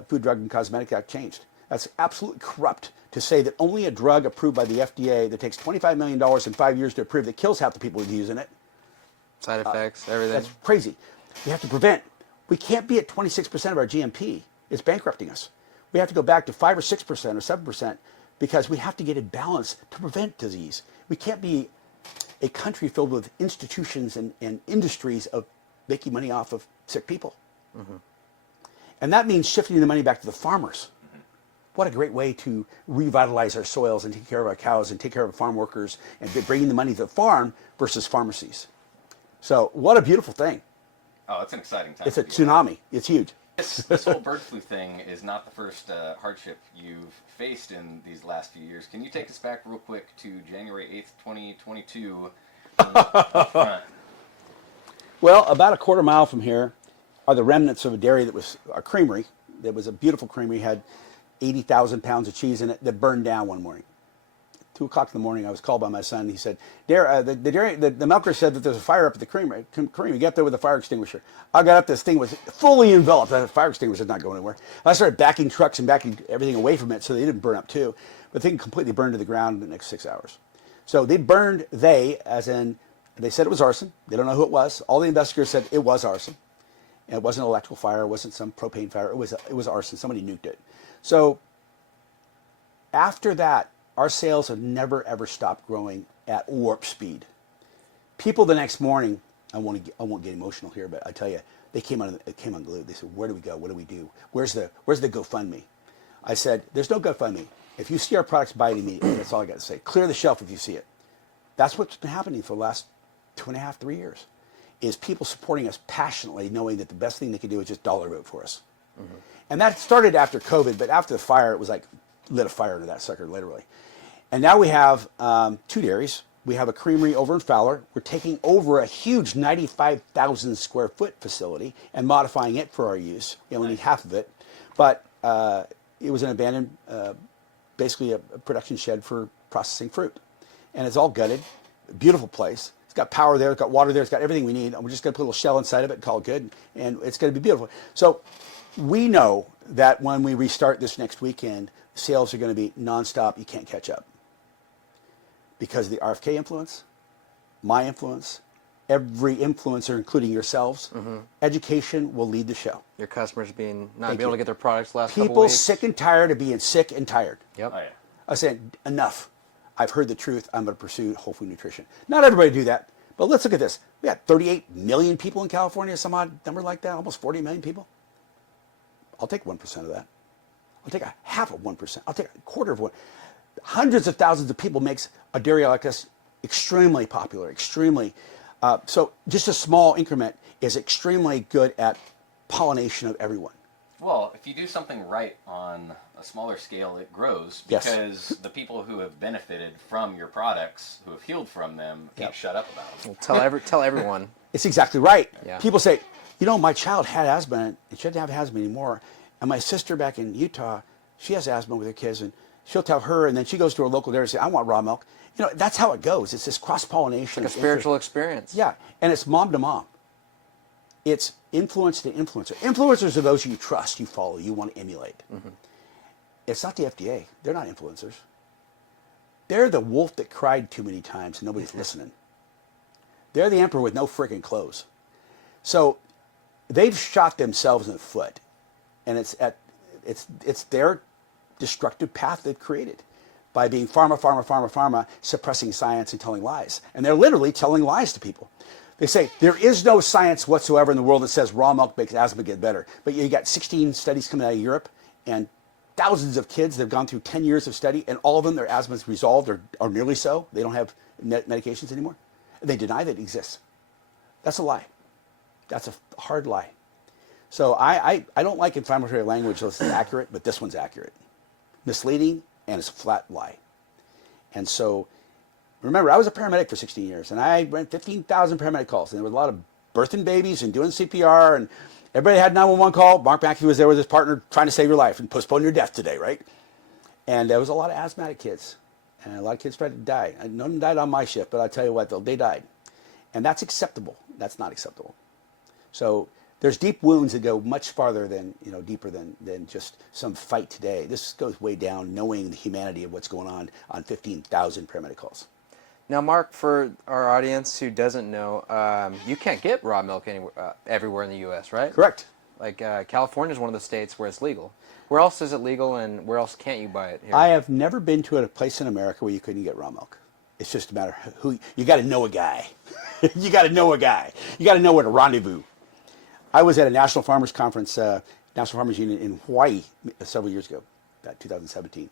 Food, Drug, and Cosmetic Act changed. That's absolutely corrupt to say that only a drug approved by the FDA that takes $25 million in 5 years to approve that kills half the people who's using it. Side effects, everything. That's crazy. We have to prevent. We can't be at 26% of our GMP. It's bankrupting us. We have to go back to 5 or 6% or 7% because we have to get a balance to prevent disease. We can't be a country filled with institutions and industries of making money off of sick people. And that means shifting the money back to the farmers. what a great way to revitalize our soils and take care of our cows and take care of our farm workers and bringing the money to the farm versus pharmacies. So what a beautiful thing. Oh, it's an exciting time. It's a tsunami. It's huge. This whole bird flu thing is not the first hardship you've faced in these last few years. Can you take us back real quick to January 8th, 2022? Up front? Well, about a quarter mile from here are the remnants of a dairy that was a creamery. That was a beautiful creamery, had 80,000 pounds of cheese in it that burned down one morning. 2 o'clock in the morning, I was called by my son. He said, the milker said that there's a fire up at the creamery. Get there with a fire extinguisher. I got up, this thing was fully enveloped. The fire extinguisher was not going anywhere. I started backing trucks and backing everything away from it so they didn't burn up too. But the thing completely burned to the ground in the next 6 hours. So as in, they said it was arson. They don't know who it was. All the investigators said it was arson. And it wasn't an electrical fire. It wasn't some propane fire. It was arson. Somebody nuked it. So after that, our sales have never, ever stopped growing at warp speed. People the next morning, I won't get emotional here, but I tell you, they came unglued. They said, where do we go? What do we do? Where's the GoFundMe? I said, there's no GoFundMe. If you see our products, buy it immediately. That's all I got to say. Clear the shelf if you see it. That's what's been happening for the last 2.5, 3 years, is people supporting us passionately, knowing that the best thing they can do is just dollar vote for us. Mm-hmm. And that started after COVID, but after the fire, it was like lit a fire into that sucker, literally. And now we have 2 dairies. We have a creamery over in Fowler. We're taking over a huge 95,000 square foot facility and modifying it for our use. We only need half of it. But it was an abandoned, basically a production shed for processing fruit. And it's all gutted. Beautiful place. It's got power there. It's got water there. It's got everything we need. And we're just going to put a little shell inside of it and call it good. And it's going to be beautiful. So we know that when we restart this next weekend, sales are going to be nonstop. You can't catch up. Because of the RFK influence, my influence, every influencer, including yourselves, education will lead the show. Your customers being not able to get their products last couple weeks. People sick and tired of being sick and tired. Yep. Oh, yeah. I said, enough. I've heard the truth. I'm going to pursue whole food nutrition. Not everybody do that, but let's look at this. We got 38 million people in California, some odd number like that, almost 40 million people. I'll take 1% of that. I'll take a half of 1%. I'll take a quarter of 1%. Hundreds of thousands of people makes a dairy like us extremely popular, extremely. So just a small increment is extremely good at pollination of everyone. Well, if you do something right on a smaller scale, it grows because the people who have benefited from your products, who have healed from them, can't shut up about them. Well, tell everyone. It's exactly right. Yeah. People say, my child had asthma, and she doesn't have asthma anymore. And my sister back in Utah, she has asthma with her kids, and she'll tell her, and then she goes to her local dairy and says, I want raw milk. That's how it goes. It's this cross-pollination. Like a spiritual experience. Yeah, and it's mom to mom. It's influence to influencer. Influencers are those you trust, you follow, you want to emulate. Mm-hmm. It's not the FDA. They're not influencers. They're the wolf that cried too many times and nobody's listening. They're the emperor with no freaking clothes. So they've shot themselves in the foot, and it's their destructive path they've created by being pharma, suppressing science and telling lies. And they're literally telling lies to people. They say there is no science whatsoever in the world that says raw milk makes asthma get better. But you got 16 studies coming out of Europe, and thousands of kids that have gone through 10 years of study, and all of them, their asthma is resolved or nearly so. They don't have medications anymore. They deny that it exists. That's a lie. That's a hard lie. So I don't like inflammatory language unless it's accurate, but this one's accurate. Misleading, and it's a flat lie. And so, remember, I was a paramedic for 16 years, and I ran 15,000 paramedic calls, and there was a lot of birthing babies and doing CPR, and everybody had a 911 call. Mark McAfee was there with his partner trying to save your life and postpone your death today, right? And there was a lot of asthmatic kids, and a lot of kids tried to die. None of them died on my shift, but I tell you what, though, they died. And that's acceptable. That's not acceptable. So there's deep wounds that go much farther than, deeper than just some fight today. This goes way down, knowing the humanity of what's going on 15,000 paramedic calls. Now, Mark, for our audience who doesn't know, you can't get raw milk everywhere in the U.S., right? Correct. Like California is one of the states where it's legal. Where else is it legal, and where else can't you buy it here? I have never been to a place in America where you couldn't get raw milk. It's just a matter of who. You got to know a guy. You got to know a guy. You got to know where to rendezvous. I was at a National Farmers Conference, National Farmers Union in Hawaii several years ago. that, 2017.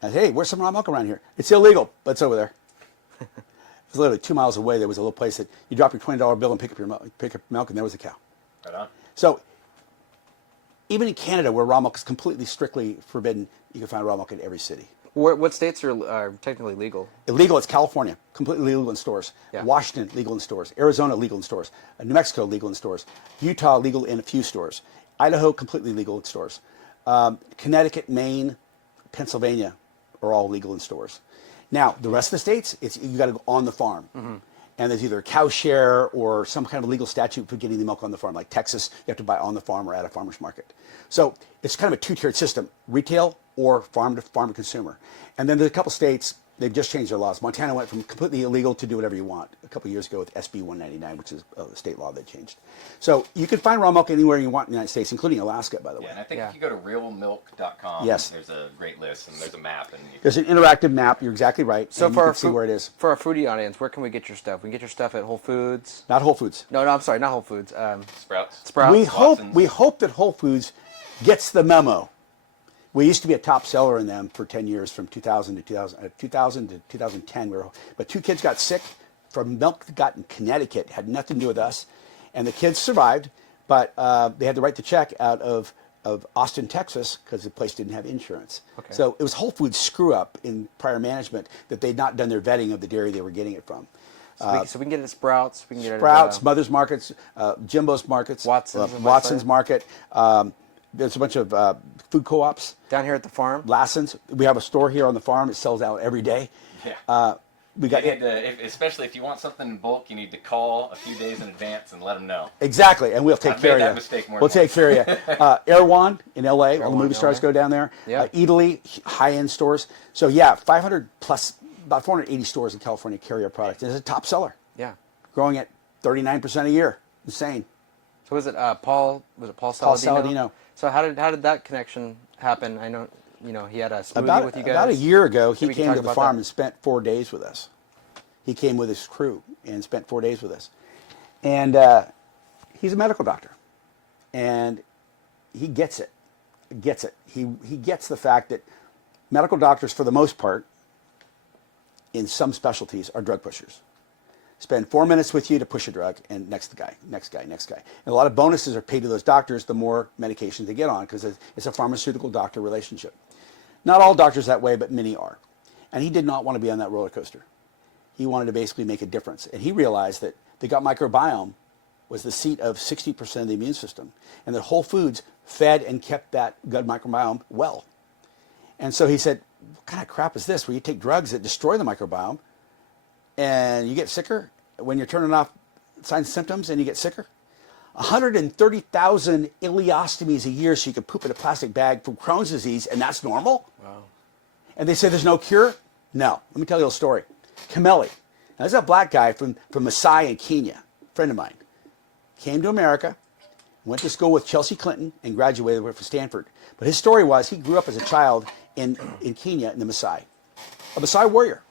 And I said, hey, where's some raw milk around here? It's illegal, but it's over there. It was literally 2 miles away. There was a little place that you drop your $20 bill and pick up milk, and there was a cow. Right on. So even in Canada, where raw milk is completely strictly forbidden, you can find raw milk in every city. What states are technically legal? Illegal, it's California, completely legal in stores. Yeah. Washington, legal in stores. Arizona, legal in stores. New Mexico, legal in stores. Utah, legal in a few stores. Idaho, completely legal in stores. Connecticut, Maine, Pennsylvania are all legal in stores. Now, the rest of the states, you got to go on the farm. Mm-hmm. And there's either a cow share or some kind of legal statute for getting the milk on the farm. Like Texas, you have to buy on the farm or at a farmer's market. So it's kind of a two-tiered system, retail or farm to consumer. And then there's a couple states, they've just changed their laws. Montana went from completely illegal to do whatever you want a couple years ago with SB 199, which is a state law they changed. So you can find raw milk anywhere you want in the United States, including Alaska, by the way. Yeah, and I think if you go to realmilk.com, yes, there's a great list and there's a map. And there's an interactive map. You're exactly right. So and for you our can see where it is. For our foodie audience, where can we get your stuff? We can get your stuff at Whole Foods. Not Whole Foods. No, I'm sorry, not Whole Foods. Sprouts. Sprouts. We hope that Whole Foods gets the memo. We used to be a top seller in them for 10 years, from 2000 to 2010. But 2 kids got sick from milk that got in Connecticut. It had nothing to do with us. And the kids survived, but they had to write the check out of Austin, Texas, because the place didn't have insurance. Okay. So it was Whole Foods screw up in prior management that they'd not done their vetting of the dairy they were getting it from. So we can get it at Sprouts. We can get Sprouts, it at Mother's Markets, Jimbo's Markets, Watson's Market. There's a bunch of food co-ops. Down here at the farm? Lassen's. We have a store here on the farm. It sells out every day. Yeah. We got especially if you want something in bulk, you need to call a few days in advance and let them know. Exactly, and we'll take care of you. I've made that mistake more We'll take care of you. Erewhon in L.A., all the movie stars go down there. Yeah. Italy, high-end stores. So yeah, 500 plus, about 480 stores in California carry our product. It's a top seller. Yeah. Growing at 39% a year. Insane. So was it Paul? Was it Paul Saladino? Paul Saladino. So how did that connection happen? I know he had a smoothie with you guys. About a year ago, he Maybe came to the about farm that. and spent 4 days with us. He came with his crew and spent 4 days with us. And he's a medical doctor. And he gets it. He gets the fact that medical doctors, for the most part, in some specialties, are drug pushers. Spend 4 minutes with you to push a drug, and next guy. And a lot of bonuses are paid to those doctors the more medications they get on, because it's a pharmaceutical-doctor relationship. Not all doctors that way, but many are. And he did not want to be on that roller coaster. He wanted to basically make a difference. And he realized that the gut microbiome was the seat of 60% of the immune system, and that Whole Foods fed and kept that gut microbiome well. And so he said, what kind of crap is this, where you take drugs that destroy the microbiome, and you get sicker when you're turning off signs and symptoms and you get sicker? 130,000 ileostomies a year so you can poop in a plastic bag from Crohn's disease, and that's normal? Wow. And they say there's no cure? No. Let me tell you a little story. Kameli. Now, this is a black guy from Maasai in Kenya, a friend of mine. Came to America, went to school with Chelsea Clinton, and graduated from Stanford. But his story was he grew up as a child in Kenya in the Maasai, a Maasai warrior.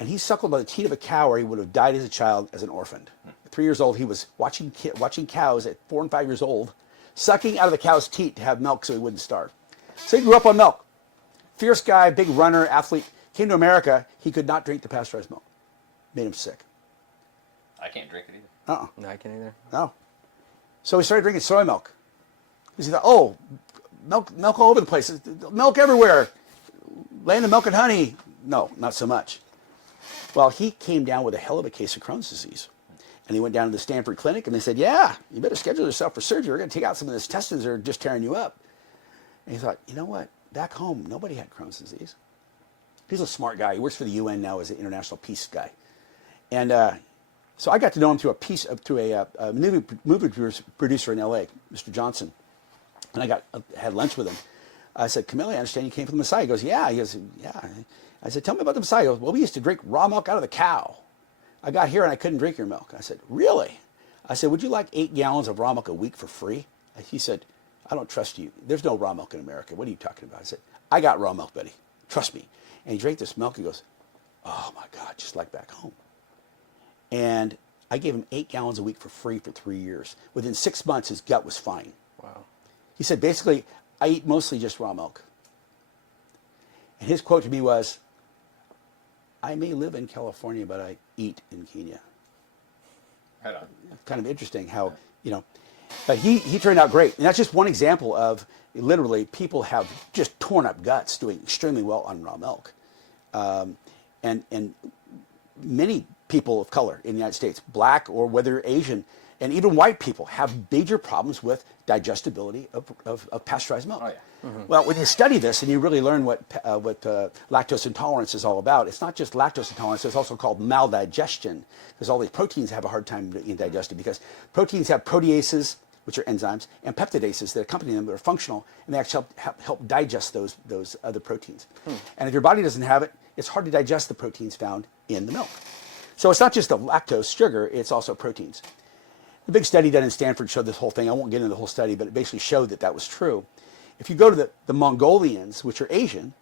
And he suckled by the teat of a cow, or he would have died as a child as an orphan. At 3 years old, he was watching cows at 4 and 5 years old, sucking out of the cow's teat to have milk so he wouldn't starve. So he grew up on milk. Fierce guy, big runner, athlete. Came to America, he could not drink the pasteurized milk. Made him sick. I can't drink it either. No, I can't either. No. So he started drinking soy milk. Because he thought, oh, milk all over the place. Milk everywhere. Land of milk and honey. No, not so much. Well, he came down with a hell of a case of Crohn's disease. And he went down to the Stanford clinic, and they said, yeah, you better schedule yourself for surgery. We're going to take out some of these intestines that are just tearing you up. And he thought, you know what? Back home, nobody had Crohn's disease. He's a smart guy. He works for the UN now as an international peace guy. And so I got to know him through a movie producer in L.A., Mr. Johnson. And I had lunch with him. I said, Kameli, I understand you came from the Maasai. He goes, yeah. He goes, yeah. I said, tell me about the Maasai. He goes, well, we used to drink raw milk out of the cow. I got here and I couldn't drink your milk. I said, really? I said, would you like 8 gallons of raw milk a week for free? He said, I don't trust you. There's no raw milk in America. What are you talking about? I said, I got raw milk, buddy. Trust me. And he drank this milk. He goes, oh, my God, just like back home. And I gave him 8 gallons a week for free for 3 years. Within 6 months, his gut was fine. Wow. He said, basically, I eat mostly just raw milk. And his quote to me was, "I may live in California, but I eat in Kenya." Right on. Kind of interesting how, but he turned out great. And that's just one example of literally people have just torn up guts doing extremely well on raw milk. And many people of color in the United States, black or whether Asian, and even white people have major problems with digestibility of pasteurized milk. Oh, yeah. Mm-hmm. Well, when you study this and you really learn what lactose intolerance is all about, it's not just lactose intolerance, it's also called maldigestion, because all these proteins have a hard time being digested, because proteins have proteases, which are enzymes, and peptidases that accompany them that are functional, and they actually help digest those other proteins. And if your body doesn't have it, it's hard to digest the proteins found in the milk. So it's not just the lactose sugar, it's also proteins. The big study done in Stanford showed this whole thing. I won't get into the whole study, but it basically showed that that was true. If you go to the Mongolians, which are Asian,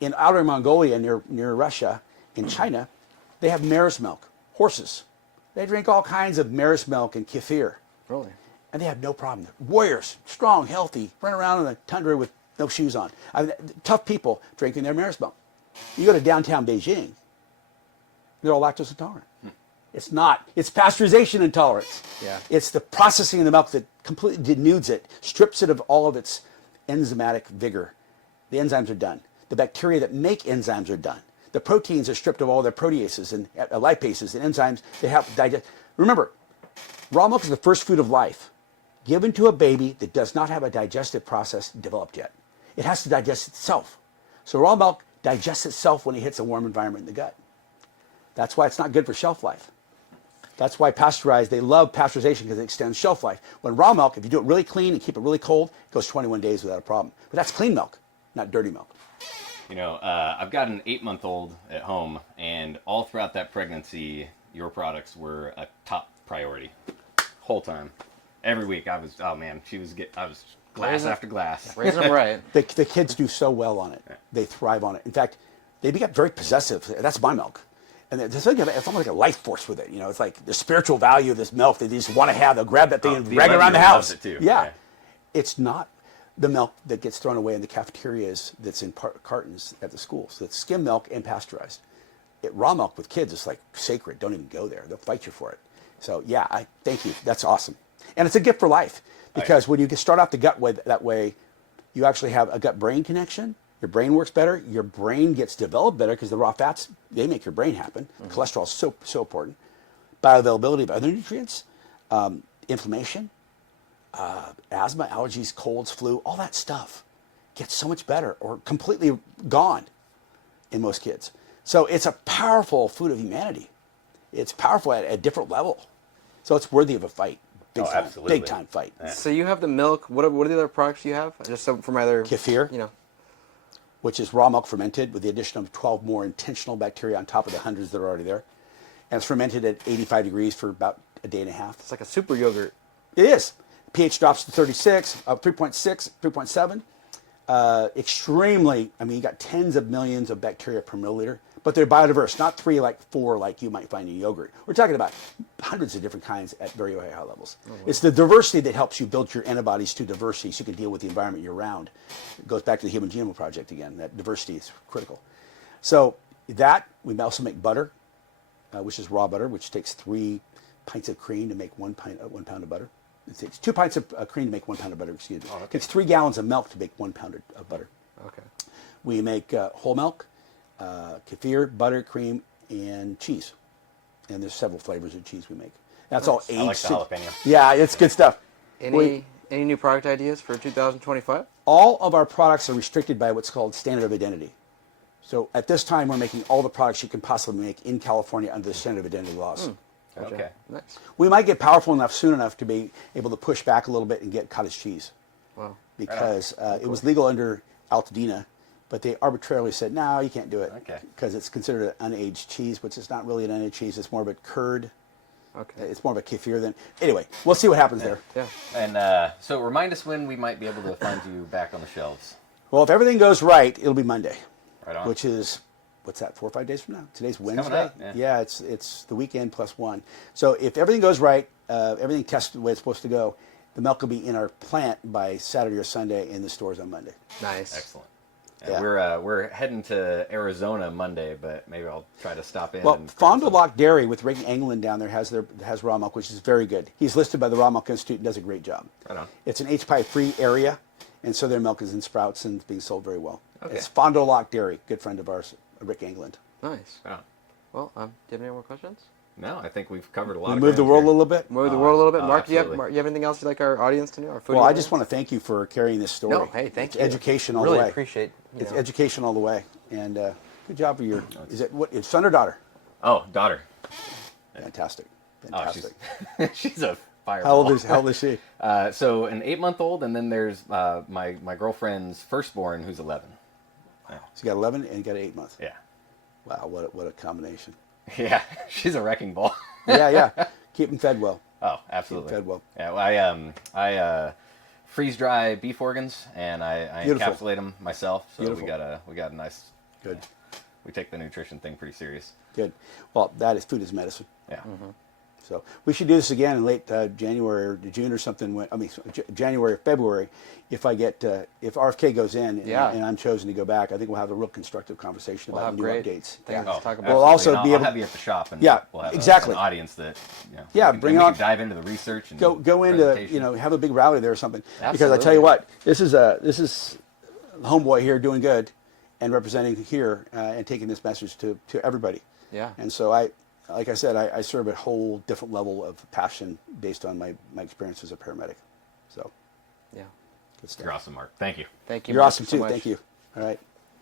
in outer Mongolia near Russia, in China, they have mare's milk, horses. They drink all kinds of mare's milk and kefir. Really? And they have no problem. They're warriors, strong, healthy, run around in the tundra with no shoes on. Tough people drinking their mare's milk. You go to downtown Beijing, they're all lactose intolerant. It's not. It's pasteurization intolerance. Yeah. It's the processing of the milk that completely denudes it, strips it of all of its enzymatic vigor. The enzymes are done. The bacteria that make enzymes are done. The proteins are stripped of all their proteases and lipases and enzymes that help digest. Remember, raw milk is the first food of life given to a baby that does not have a digestive process developed yet. It has to digest itself. So raw milk digests itself when it hits a warm environment in the gut. That's why it's not good for shelf life. That's why they love pasteurization because it extends shelf life. When raw milk, if you do it really clean and keep it really cold, it goes 21 days without a problem. But that's clean milk, not dirty milk. I've got an 8-month-old at home, and all throughout that pregnancy, your products were a top priority. Whole time. Every week, I was glass after glass. Raising them right. The kids do so well on it. They thrive on it. In fact, they become very possessive. That's my milk. And it's almost like a life force with it. It's like the spiritual value of this milk that they just want to have. They'll grab that thing and drag it around the house. Loves it too. Yeah. It's not the milk that gets thrown away in the cafeterias that's in cartons at the schools. So it's skim milk and pasteurized. Raw milk with kids is like sacred. Don't even go there. They'll fight you for it. So yeah, I thank you. That's awesome. And it's a gift for life because when you start off the gut that way, you actually have a gut-brain connection. Your brain works better. Your brain gets developed better because the raw fats, they make your brain happen. Cholesterol is so important. Bioavailability of other nutrients, inflammation, asthma, allergies, colds, flu, all that stuff gets so much better or completely gone in most kids. So it's a powerful food of humanity. It's powerful at a different level. So it's worthy of a fight. Absolutely. Big time fight. Yeah. So you have the milk. What are the other products you have? Just for my other kefir, which is raw milk fermented with the addition of 12 more intentional bacteria on top of the hundreds that are already there. And it's fermented at 85 degrees for about a day and a half. It's like a super yogurt. It is. pH drops to 36, 3.6, 3.7. Extremely, you got tens of millions of bacteria per milliliter, but they're biodiverse, not 4 like you might find in yogurt. We're talking about hundreds of different kinds at very high levels. Oh, wow. It's the diversity that helps you build your antibodies to diversity so you can deal with the environment you're around. It goes back to the Human Genome Project again. That diversity is critical. So we also make butter, which is raw butter, which takes 3 pints of cream to make 1 pound of butter. It takes 2 pints of cream to make 1 pound of butter, excuse me. It takes 3 gallons of milk to make 1 pound of butter. Okay. We make whole milk, kefir, butter, cream, and cheese. And there's several flavors of cheese we make. That's all aged. I like the jalapeno. Yeah, it's good stuff. Any new product ideas for 2025? All of our products are restricted by what's called standard of identity. So at this time, we're making all the products you can possibly make in California under the standard of identity laws. Okay. Nice. We might get powerful enough soon enough to be able to push back a little bit and get cottage cheese. Wow. Because it was legal under Altadena, but they arbitrarily said, no, you can't do it. Okay. Because it's considered an unaged cheese, which is not really an unaged cheese. It's more of a curd. Okay. It's more of a kefir than... Anyway, we'll see what happens there. Yeah. And so remind us when we might be able to find you back on the shelves. Well, if everything goes right, it'll be Monday. Right on. Which is... What's that, 4 or 5 days from now? Today's Wednesday? Coming up, yeah, it's the weekend plus 1. So if everything goes right, everything tests the way it's supposed to go, the milk will be in our plant by Saturday or Sunday, in the stores on Monday. Nice. Excellent. Yeah. We're heading to Arizona Monday, but maybe I'll try to stop in. Well, and Fond du Lac Dairy with Rick England down there has raw milk, which is very good. He's listed by the Raw Milk Institute and does a great job. Right on. It's an HPI free area, and so their milk is in sprouts and being sold very well. Okay. It's Fond du Lac Dairy, good friend of ours, Rick England. Nice. Right on. Well, do you have any more questions? No, I think we've covered a lot. We of move the ground world here. a little bit. Move the world a little bit. Oh, Mark, do you absolutely. have anything else you'd like our audience to know? Our foodie Well, I audience? just want to thank you for carrying this story. No, hey, thank It's you. education all really the way. Appreciate. It's education all the way, and good job for your. Is it what? It's son or daughter? Oh, daughter. Fantastic, Oh, fantastic. she's a fireball. How old is she? So an 8-month-old, and then there's my girlfriend's firstborn, who's 11. So you got 11 and you got an 8-month. Yeah. Wow, what a combination. Yeah, she's a wrecking ball. Yeah. Keep them fed well. Oh, absolutely. Fed well. Yeah, well, I freeze dry beef organs, and I Beautiful. encapsulate them myself. So Beautiful. we got a nice. Good. We take the nutrition thing pretty serious. Good. Well, food is medicine. Yeah. So we should do this again in late January or June or something. January or February, if RFK goes in and I'm chosen to go back, I think we'll have a real constructive conversation We'll about have new great updates. things Yeah. to talk about. We'll also absolutely. be I'll able- have you at the shop, and Yeah, we'll have exactly. an audience that Yeah, we can, bring we on- can dive into the research and go into presentation. have a big rally there or something. Because I Absolutely. tell you what, this is the homeboy here doing good and representing here and taking this message to everybody. Yeah. And so like I said, I serve a whole different level of passion based on my experience as a paramedic. So Yeah. good stuff. You're awesome, Mark. Thank you. Thank you. You're Mark, awesome so too. much. Thank you. All right.